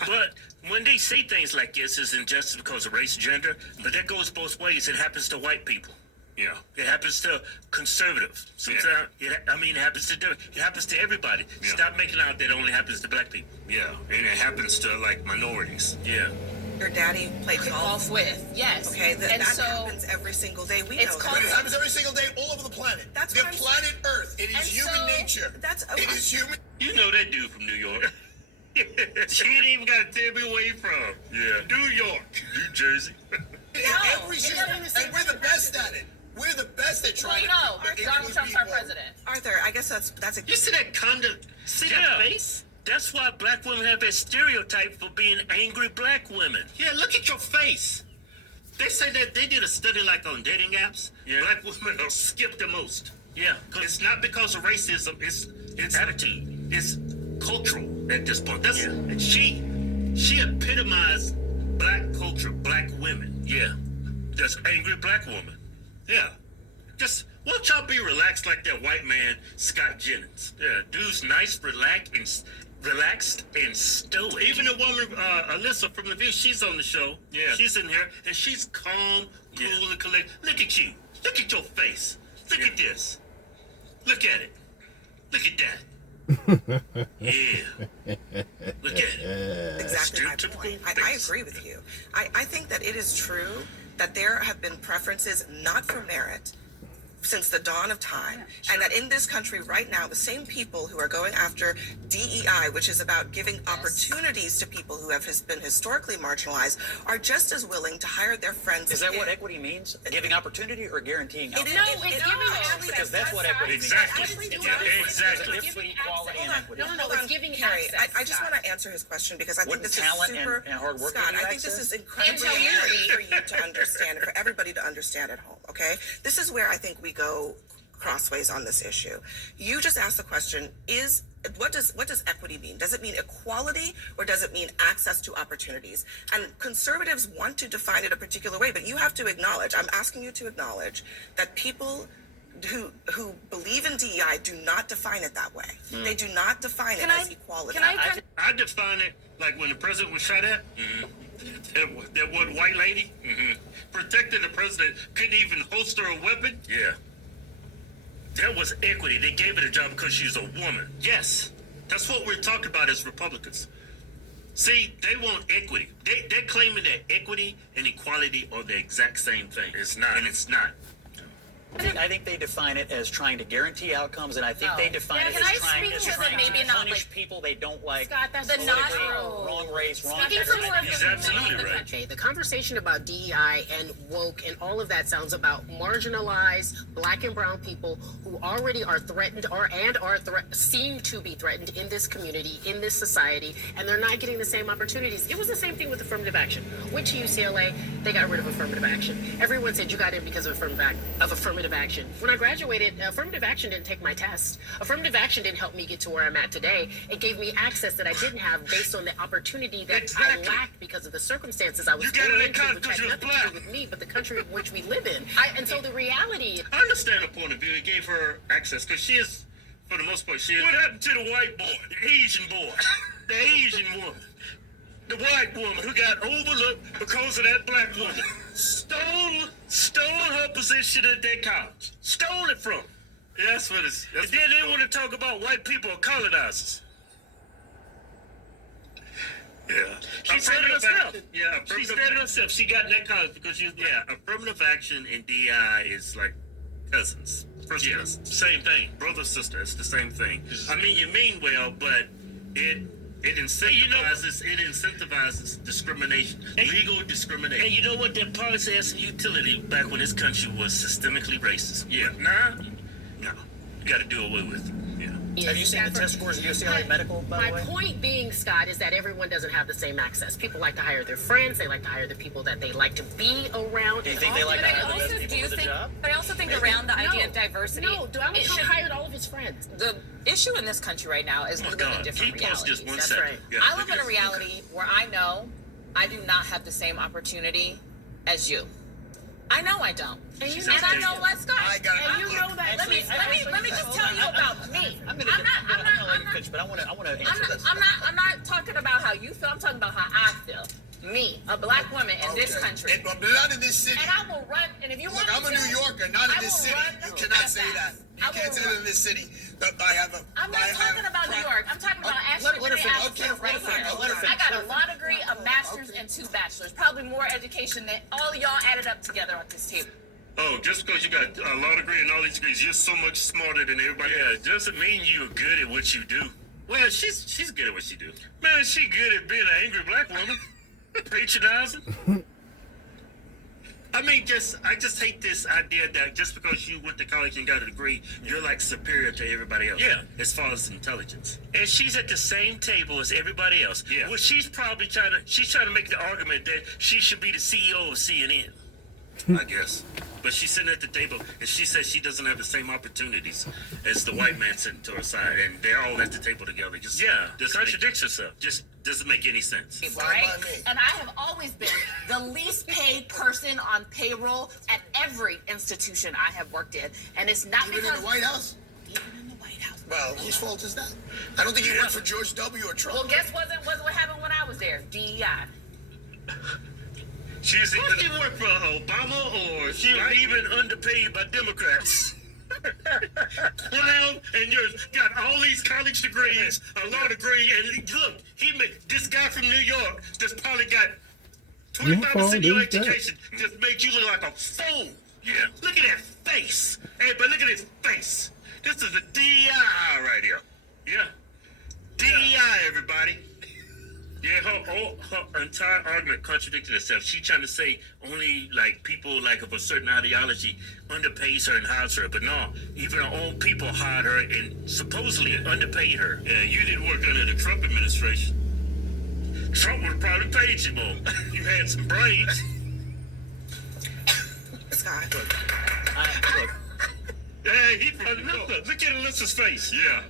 But when they say things like this is injustice because of race, gender, but that goes both ways. It happens to white people. Yeah, it happens to conservatives. Sometimes, it happens to different. It happens to everybody. Yeah. Stop making out that it only happens to black people. Yeah, and it happens to like minorities. Yeah. Your daddy played golf with, yes. Okay, that so happens every single day. We know But it happens every single day all over the planet. That's the what I'm planet Earth. It is human nature. It is human. You know that dude from New York. She ain't even got to tell me where he from. Yeah. New York. New Jersey. Every single, and we're the best at it. We're the best at trying to. Donald Trump's our president. Arthur, I guess that's a. You see that see that face? That's why black women have that stereotype for being angry black women. Yeah, look at your face. They say that they did a study like on dating apps. Yeah. Black women are skipped the most. Yeah, because it's not because of racism. It's attitude. It's cultural at this point. And she epitomized black culture, black women. Yeah, just angry black woman. Yeah, just won't y'all be relaxed like that white man Scott Jennings? Yeah, dude's nice, relaxed and stoic. Even the woman Alyssa from The View, she's on the show. Yeah, she's in here and she's calm, cool, and collected. Look at you. Look at your face. Look at this. Look at it. Look at that. Yeah. Look at it. Exactly my point. I agree with you. I think that it is true that there have been preferences not for merit since the dawn of time, and that in this country right now, the same people who are going after DEI, which is about giving opportunities to people who have been historically marginalized, are just as willing to hire their friends. Is that what equity means? Giving opportunity or guaranteeing outcomes? It's giving access. Because that's what equity means. Exactly. Exactly. Equality and equity. No, it's giving access. I just want to answer his question because I think this is super. And hard work Scott, I think this is incredibly important for you to understand and for everybody to understand at home. Okay, this is where I think we go crossways on this issue. You just asked the question: what does equity mean? Does it mean equality or does it mean access to opportunities? And conservatives want to define it a particular way, but you have to acknowledge. I'm asking you to acknowledge that people who believe in DEI do not define it that way. They do not define it as equality. I define it like when the president was shot at. That one white lady protected the president, couldn't even holster a weapon. Yeah. That was equity. They gave her a job because she's a woman. Yes. That's what we're talking about as Republicans. See, they want equity. They're claiming that equity and equality are the exact same thing. It's not. And it's not. I think they define it as trying to guarantee outcomes, and I think they define it as trying to punish people they don't like. Scott, that's the wrong race, wrong gender. He's absolutely right. Okay, the conversation about DEI and woke and all of that sounds about marginalized black and brown people who already are threatened seem to be threatened in this community, in this society, and they're not getting the same opportunities. It was the same thing with affirmative action. Went to UCLA, they got rid of affirmative action. Everyone said you got in because of affirmative action. When I graduated, affirmative action didn't take my test. Affirmative action didn't help me get to where I'm at today. It gave me access that I didn't have based on the opportunity that I lacked because of the circumstances I was born into, which had nothing to do with me, but the country in which we live in. And so the reality... I understand her point of view. It gave her access because she is, for the most part, she is... What happened to the white boy? The Asian boy? The Asian woman? The white woman who got overlooked because of that black woman. Stole her position at that college. Stole it from her. That's what it's... And then they want to talk about white people are colonizers. Yeah. She said it herself. Yeah, she said it herself. She got in that college because she... Yeah, affirmative action and DEI is like cousins. First cousins. Same thing. Brother, sister. It's the same thing. I mean, you mean well, but it incentivizes discrimination, legal discrimination. And you know what? That policy has some utility back when this country was systemically racist. Yeah. But now, no. You got to do away with it. Yeah. Have you seen the test scores of UCLA Medical, by the way? My point being, Scott, is that everyone doesn't have the same access. People like to hire their friends. They like to hire the people that they like to be around. Do you think they like to hire the best people for the job? But I also think around the idea of diversity. No, Donald Trump hired all of his friends. The issue in this country right now is we live in different realities. Just one That's second. right. Yeah, I live in a reality where I know I do not have the same opportunity as you. I know I don't. And I know Les Scott. And you know that. Let me just tell you about me. I'm not talking about how you feel. I'm not talking about how you feel. I'm talking about how I feel. Me, a black woman in this country. But not in this city. And I will run, and if you want Look, I'm a New Yorker, not in this city. You cannot say that. You can't say that in this city. I'm not talking about New York. I'm talking about Ashford right here. I got a law degree, a master's, and 2 bachelors. Probably more education than all of y'all added up together on this table. Oh, just because you got a law degree and all these degrees, you're so much smarter than everybody else. Yeah, doesn't mean you're good at what you do. Well, she's good at what she do. Man, she good at being an angry black woman. Patronizing. I mean, I just hate this idea that just because you went to college and got a degree, you're like superior to everybody else. Yeah. As far as intelligence. And she's at the same table as everybody else. Yeah. Well, she's probably trying to make the argument that she should be the CEO of CNN. I guess. But she's sitting at the table and she says she doesn't have the same opportunities as the white man sitting to her side, and they're all at the table together. Just contradicts herself. Just doesn't make any sense. Right? And I have always been the least paid person on payroll at every institution I have worked in. And it's not Even in the White House? Even in the White House. Well, whose fault is that? I don't think you worked for George W. or Trump. Well, guess what happened when I was there? DEI. She didn't work for Obama, or she was even underpaid by Democrats. Well, and you got all these college degrees, a law degree, and look, this guy from New York just probably got 25% of your education, just made you look like a fool. Yeah. Look at that face. Hey, but look at his face. This is a DEI right here. Yeah. DEI, everybody. Yeah, her entire argument contradicted herself. She's trying to say only like people like of a certain ideology underpays her and hires her, but no, even her own people hired her and supposedly underpaid her. Yeah, you didn't work under the Trump administration. Trump would have probably paid you more. You had some brains. Scott. Hey, look at Alyssa's face. Yeah.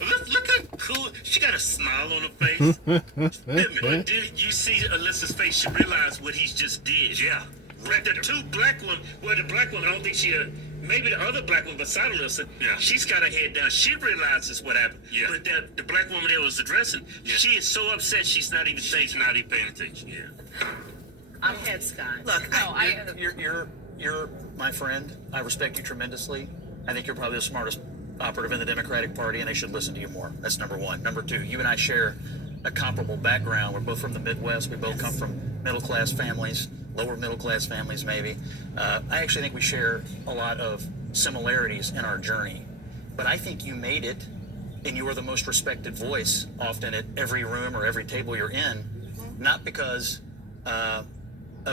Look how cool. She got a smile on her face. But did you see Alyssa's face? She realized what he just did. Yeah. The 2 black women, the black woman, I don't think maybe the other black woman beside Alyssa, she's got her head down. She realizes what happened. Yeah. But the black woman that was addressing, she is so upset she's not even thinking. She's not even paying attention. Yeah. I'm head Scott. Look, You're my friend. I respect you tremendously. I think you're probably the smartest operative in the Democratic Party, and they should listen to you more. That's number one. Number two, you and I share a comparable background. We're both from the Midwest. We both come from middle-class families, lower middle-class families maybe. I actually think we share a lot of similarities in our journey. But I think you made it, and you are the most respected voice often at every room or every table you're in, not because of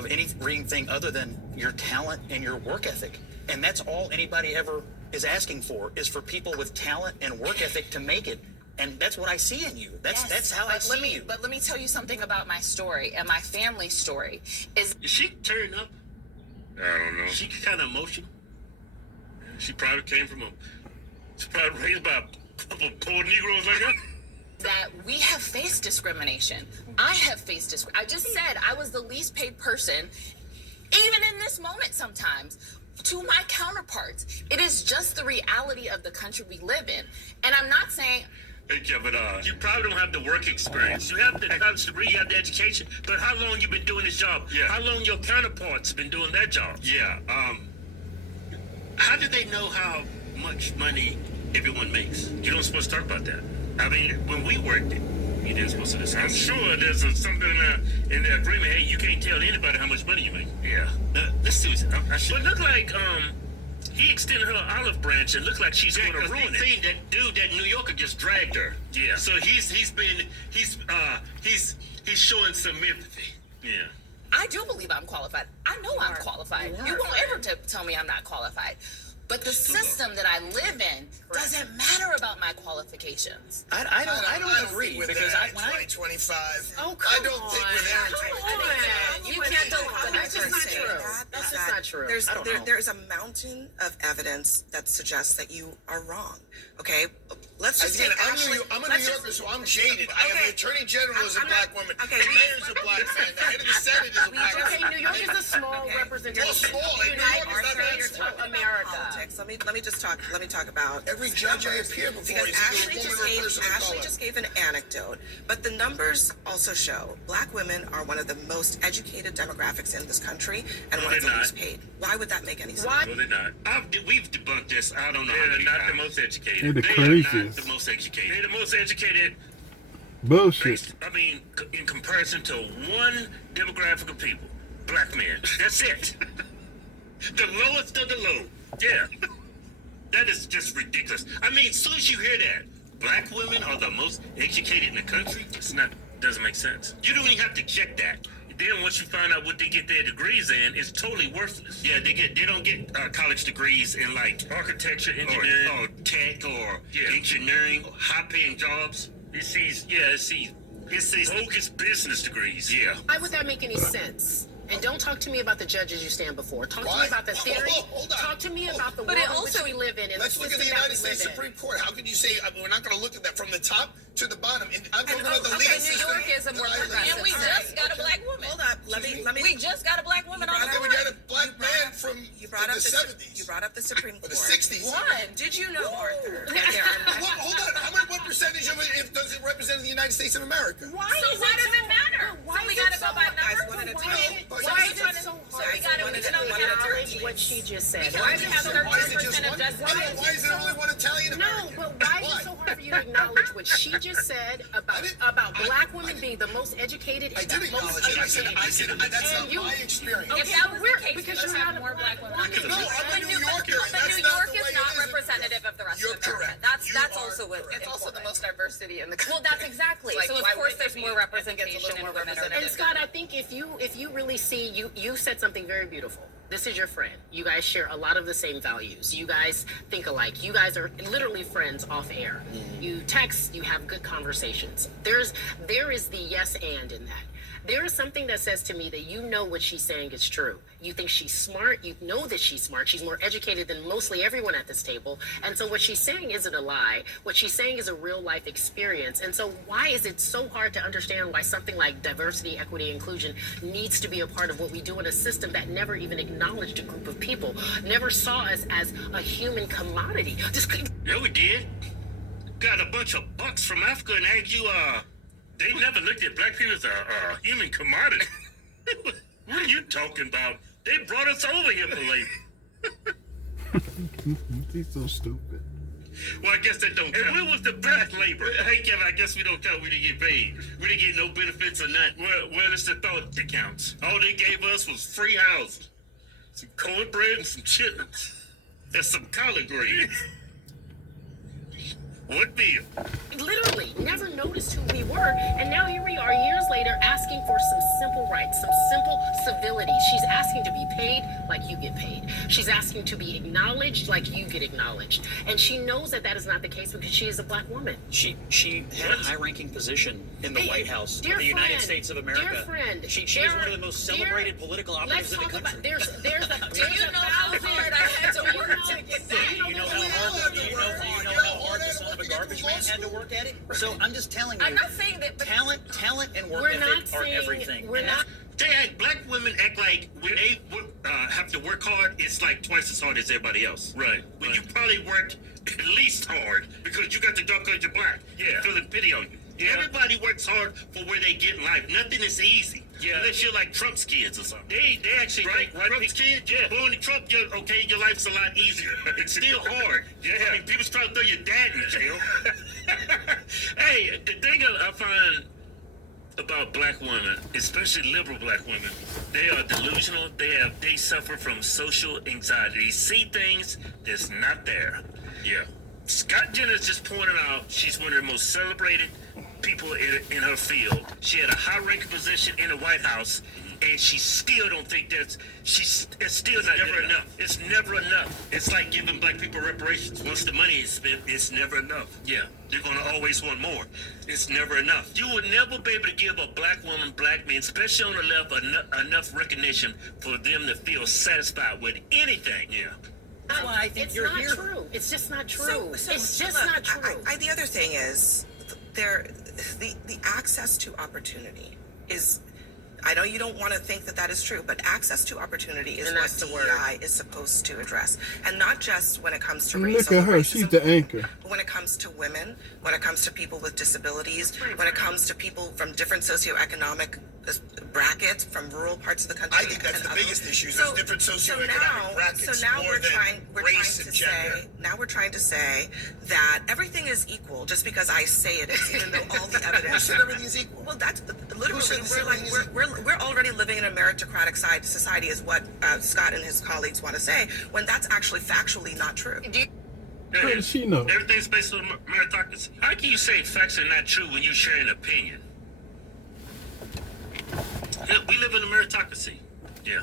anything other than your talent and your work ethic. And that's all anybody ever is asking for, is for people with talent and work ethic to make it. And that's what I see in you. That's how I see you. But let me tell you something about my story and my family story. Is she turned up? I don't know. She kind of emotional. She probably came from she's probably raised by a couple of poor Negroes like that. That we have faced discrimination. I have faced discrimination. I just said I was the least paid person, even in this moment sometimes, to my counterparts. It is just the reality of the country we live in. And I'm not saying... Hey, Kevin, you probably don't have the work experience. You have the college degree, you have the education, but how long you been doing this job? Yeah. How long your counterparts have been doing that job? Yeah. How do they know how much money everyone makes? You don't supposed to talk about that. I mean, when we worked it, you didn't supposed to do that. I'm sure there's something in the agreement. Hey, you can't tell anybody how much money you make. Yeah. Let's do it. But it looked like he extended her olive branch and looked like she's going to ruin it. That dude, that New Yorker, just dragged her. Yeah. So he's showing some empathy. Yeah. I do believe I'm qualified. I know I'm qualified. You won't ever tell me I'm not qualified. But the system that I live in doesn't matter about my qualifications. I don't agree with because that. 2025. Oh, I don't think we're there in 2025. You can't do that's just not true. That's just not true. There's a mountain of evidence that suggests that you are wrong. Okay, let's just take I'm a New Yorker First of all, I'm jaded. I am the Attorney General is a black woman. Okay. The mayor's a black man. The head of the Senate is a black woman. Okay, New York is a small representation. Well, small. Unite New York is not Arthur, that you're small. talking America. Politics. Let me just talk. Let me talk about Every judge I appear before because is either a woman or a person of Ashley color. just gave an anecdote, but the numbers also show black women are one of the most educated demographics in this country and No, one of the they're least not. paid. Why would that make any sense? No, they're not. We've debunked this. I don't know. They're not the most educated. They're the They are not craziest. the most educated. They're the most educated. Bullshit. I mean, in comparison to one demographic of people, black men. That's it. The lowest of the low. Yeah. That is just ridiculous. I mean, as soon as you hear that, black women are the most educated in the country, doesn't make sense. You don't even have to check that. Then once you find out what they get their degrees in, it's totally worthless. Yeah, they don't get college degrees in like architecture, engineering, or tech, or engineering, or high-paying jobs. It sees bogus business degrees. Yeah. Why would that make any sense? And don't talk to me about the judges you stand before. Talk to me about the theory. Hold on. Talk to me about the But world it in which also- we live in. And Let's look at the system that United we live States in. Supreme Court. How could you say we're not going to look at that from the top to the bottom? And I'm talking about the Okay, legal New system. York is a more that I live in. progressive. And we just got a black woman. Hold up. Let me. We just got a black woman on the Okay, we board. got a black man from You brought up the 70s. You brought up the Supreme Or Court. the 60s. Did you know, Arthur? that there are Hold on. What percentage of it does it represent the United States of America? So why does it matter? Why we is gotta it go so by hard? numbers. Guys, one at a Why time. is Why it is it so so hard we gotta to we acknowledge what she just said? Because Why we is have it so hard? 13% of justice. Why is there only one Italian No, American? but why is it so hard for you to acknowledge what she just said about black women being the most educated? I did acknowledge it. I said that's And not you- my experience. If that was the case, because we would you're have not more black women. No, I'm a New Yorker. and But that's New not York the way is not it is. representative of the rest You're of America. correct. That's You that's are also what correct. it's also the most diversity in the well. That's exactly. Like, So of why course would there's it more be? representation little more in women. representative. And Scott, I think if you really see you said something very beautiful. This is your friend. You guys share a lot of the same values. You guys think alike. You guys are literally friends off air. You text. You have good conversations. There is the yes and in that. There is something that says to me that you know what she's saying is true. You think she's smart. You know that she's smart. She's more educated than mostly everyone at this table. And so what she's saying isn't a lie. What she's saying is a real life experience. And so why is it so hard to understand why something like diversity, equity, inclusion needs to be a part of what we do in a system that never even acknowledged a group of people, never saw us as a human commodity? Yeah, we did. Got a bunch of bucks from Africa and had you, they never looked at black people as a human commodity. What are you talking about? They brought us over here for labor. He's so stupid. Well, I guess that don't count. And where was the black labor? Hey, Kevin, I guess we don't count. We didn't get paid. We didn't get no benefits or nothing. Well, it's the thought that counts. All they gave us was free houses, some cornbread and some chitlins, and some collard greens. What meal? Literally never noticed who we were, and now here we are years later asking for some simple rights, some simple civility. She's asking to be paid like you get paid. She's asking to be acknowledged like you get acknowledged, and she knows that that is not the case because she is a black woman. She had a high-ranking position in the Hey, White House of dear the United friend, States of dear America. friend, She there is one of the are- most there- celebrated political operatives Let's in the talk country. about there's a Do you know how hard I had to work to get that? Do you know how hard the son of a garbage man had to work at it? So I'm just telling you. I'm not saying that, but talent and work We're not ethic are saying- everything. we're And not- Black women act like when they have to work hard, it's like twice as hard as everybody else. Right. When you probably worked at least hard because you got the dark because you're black. Yeah. Feeling pity on you. Yeah. Everybody works hard for where they get in life. Nothing is easy. Yeah. Unless you're like Trump's kids or something. They actually Trump's kids. Yeah. Blowing the Trump, your life's a lot easier. It's still hard. Yeah. I mean, people try to throw your dad in jail. Hey, the thing I find about black women, especially liberal black women, they are delusional. They suffer from social anxiety. They see things that's not there. Yeah. Scott Jenner's just pointed out she's one of the most celebrated people in her field. She had a high-ranking position in the White House, and she still don't think it's still not never enough. It's never enough. It's like giving black people reparations. Once the money is spent, it's never enough. Yeah, they're gonna always want more. It's never enough. You would never be able to give a black woman, black man, especially on the left, enough recognition for them to feel satisfied with anything. Yeah. That's why I think it's you're not here. True. It's just not true. So It's just look, not true. The other thing is, the access to opportunity is, I know you don't want to think that is true, but access to opportunity is what DEI is supposed to address. And not just when it comes to race. Look at her, she's the anchor. When it comes to women, when it comes to people with disabilities, when it comes to people from different socioeconomic brackets, from rural parts of the country. I think that's the biggest issue. There's different socioeconomic brackets more than race and gender. Now we're trying to say that everything is equal just because I say it is, even though all the evidence. Who said everything is equal? Well, that's literally we're already living in a meritocratic society, is what Scott and his colleagues want to say, when that's actually factually not true. How does she know? Everything's based on meritocracy. How can you say facts are not true when you share an opinion? Yeah, we live in a meritocracy. Yeah.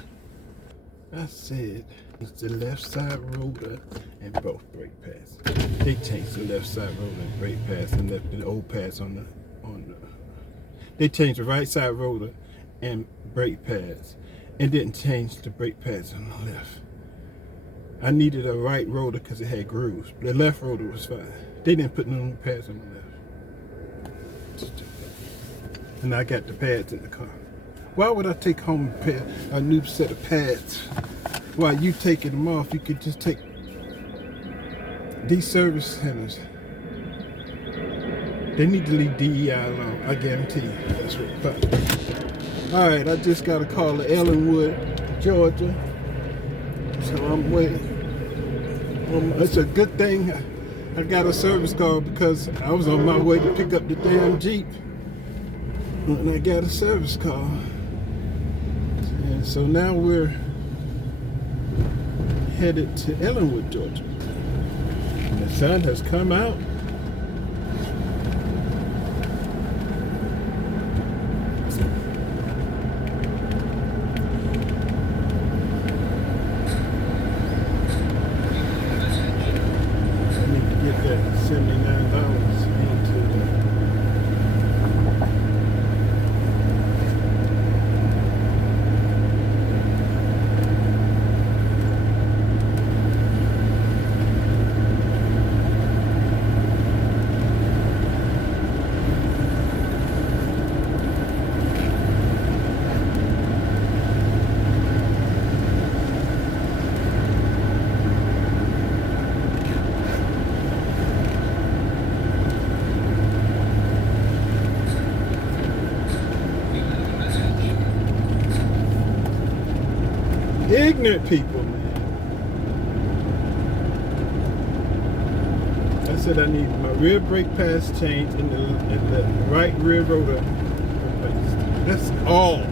I said it's the left side rotor and both brake pads. They changed the left side rotor and brake pads and left the old pads on the. They changed the right side rotor and brake pads and didn't change the brake pads on the left. I needed a right rotor because it had grooves. The left rotor was fine. They didn't put no pads on the left. And I got the pads in the car. Why would I take home a new set of pads? While you taking them off, you could just take these service centers. They need to leave DEI alone. I guarantee you. That's what. All right, I just got a call to Ellenwood, Georgia. So I'm waiting. It's a good thing I got a service call because I was on my way to pick up the damn Jeep. And I got a service call. And so now we're headed to Ellenwood, Georgia. And the sun has come out. I need to get that $79 into the ignorant people, man. I said I need my rear brake pads changed and the right rear rotor replaced. That's all.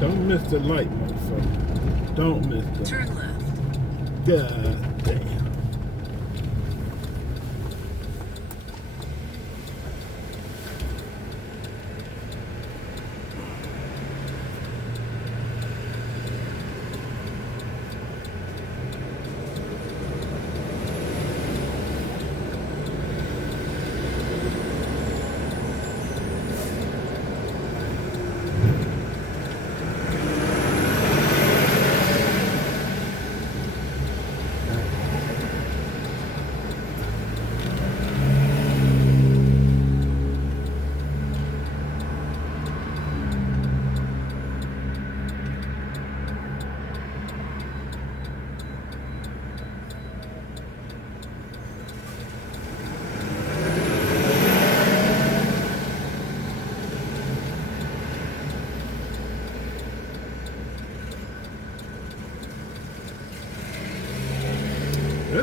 Don't miss the light, motherfucker. Don't miss the... Turn left. God damn.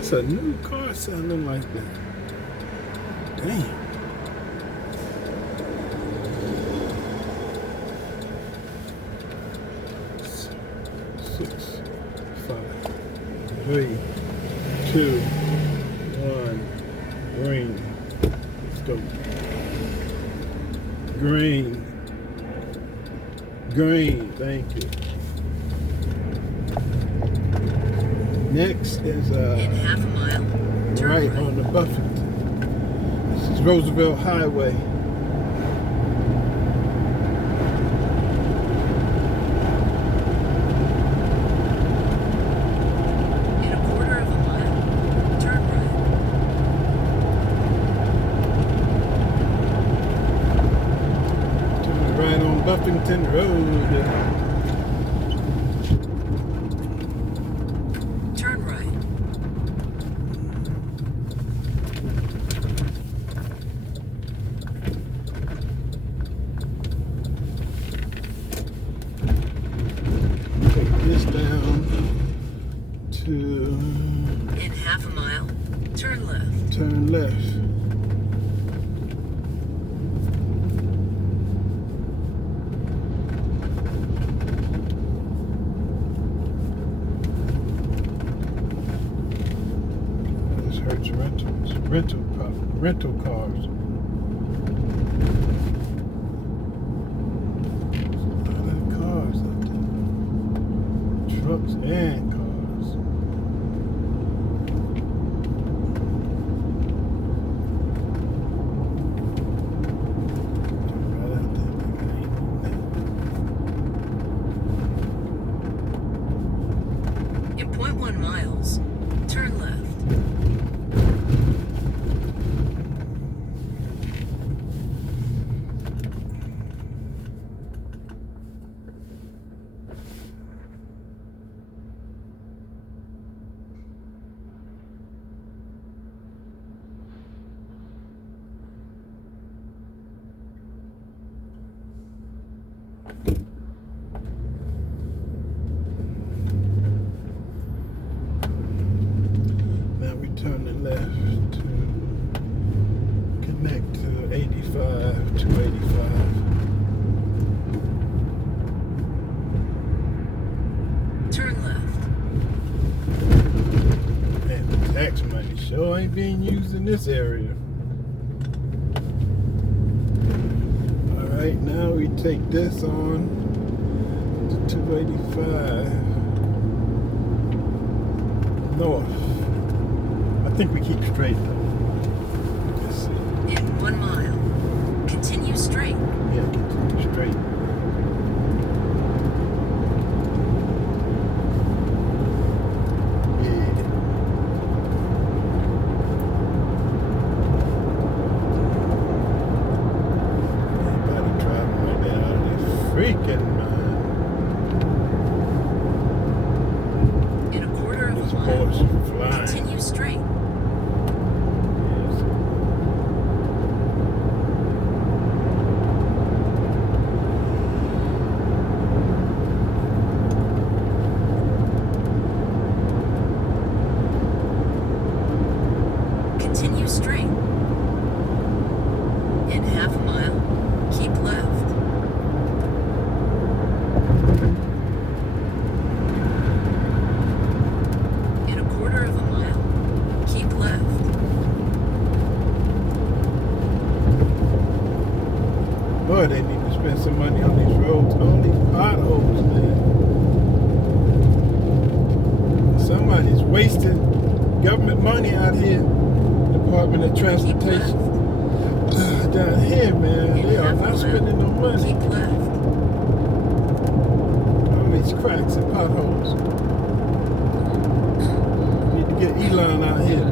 That's a new car sounding like that. Damn. Six, 5, 3, 2, 1. Green. Let's go. Green. Green. Thank you. Next is in half a mile. Right on the Buffington. This is Roosevelt Highway. In a quarter of a mile, turn right. Turn right on Buffington Road. Turn right. Take this down to... In half a mile, turn left. Turn left. This hurts rental cars. A lot of cars out there. Trucks and cars. In 0.1 miles, turn left. Now we turn the left to connect to 85, 285. Turn left. Man, the tax money sure ain't being used in this area. Alright, now we take this on to 285 north. I think we keep straight though. Let's see. In 1 mile, continue straight. Yeah, continue straight. Anybody driving like that out of their freaking mind. In a quarter of This a mile, Porsche flying. continue straight. Yes. Continue straight. In half a mile, keep left. In a quarter of a mile, keep left. Boy, they need to spend some money on these roads, all these potholes, man. Somebody's wasting government money out here. Department of Transportation. Down here, man, they are not spending no money. Keep left. All these cracks and potholes. Need to get Elon out here.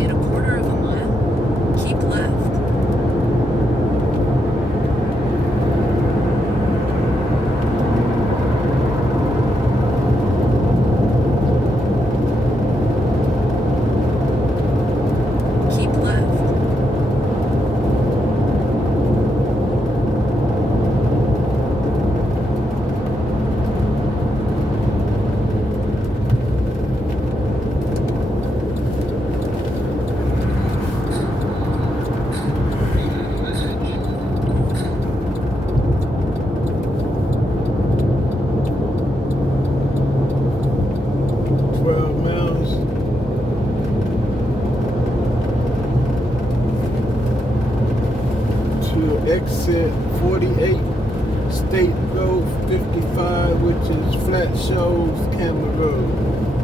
In a quarter of a mile, keep left. Keep left. 12 miles. To exit 48, State Road 55, which is Flat Shoals, Cameron Road.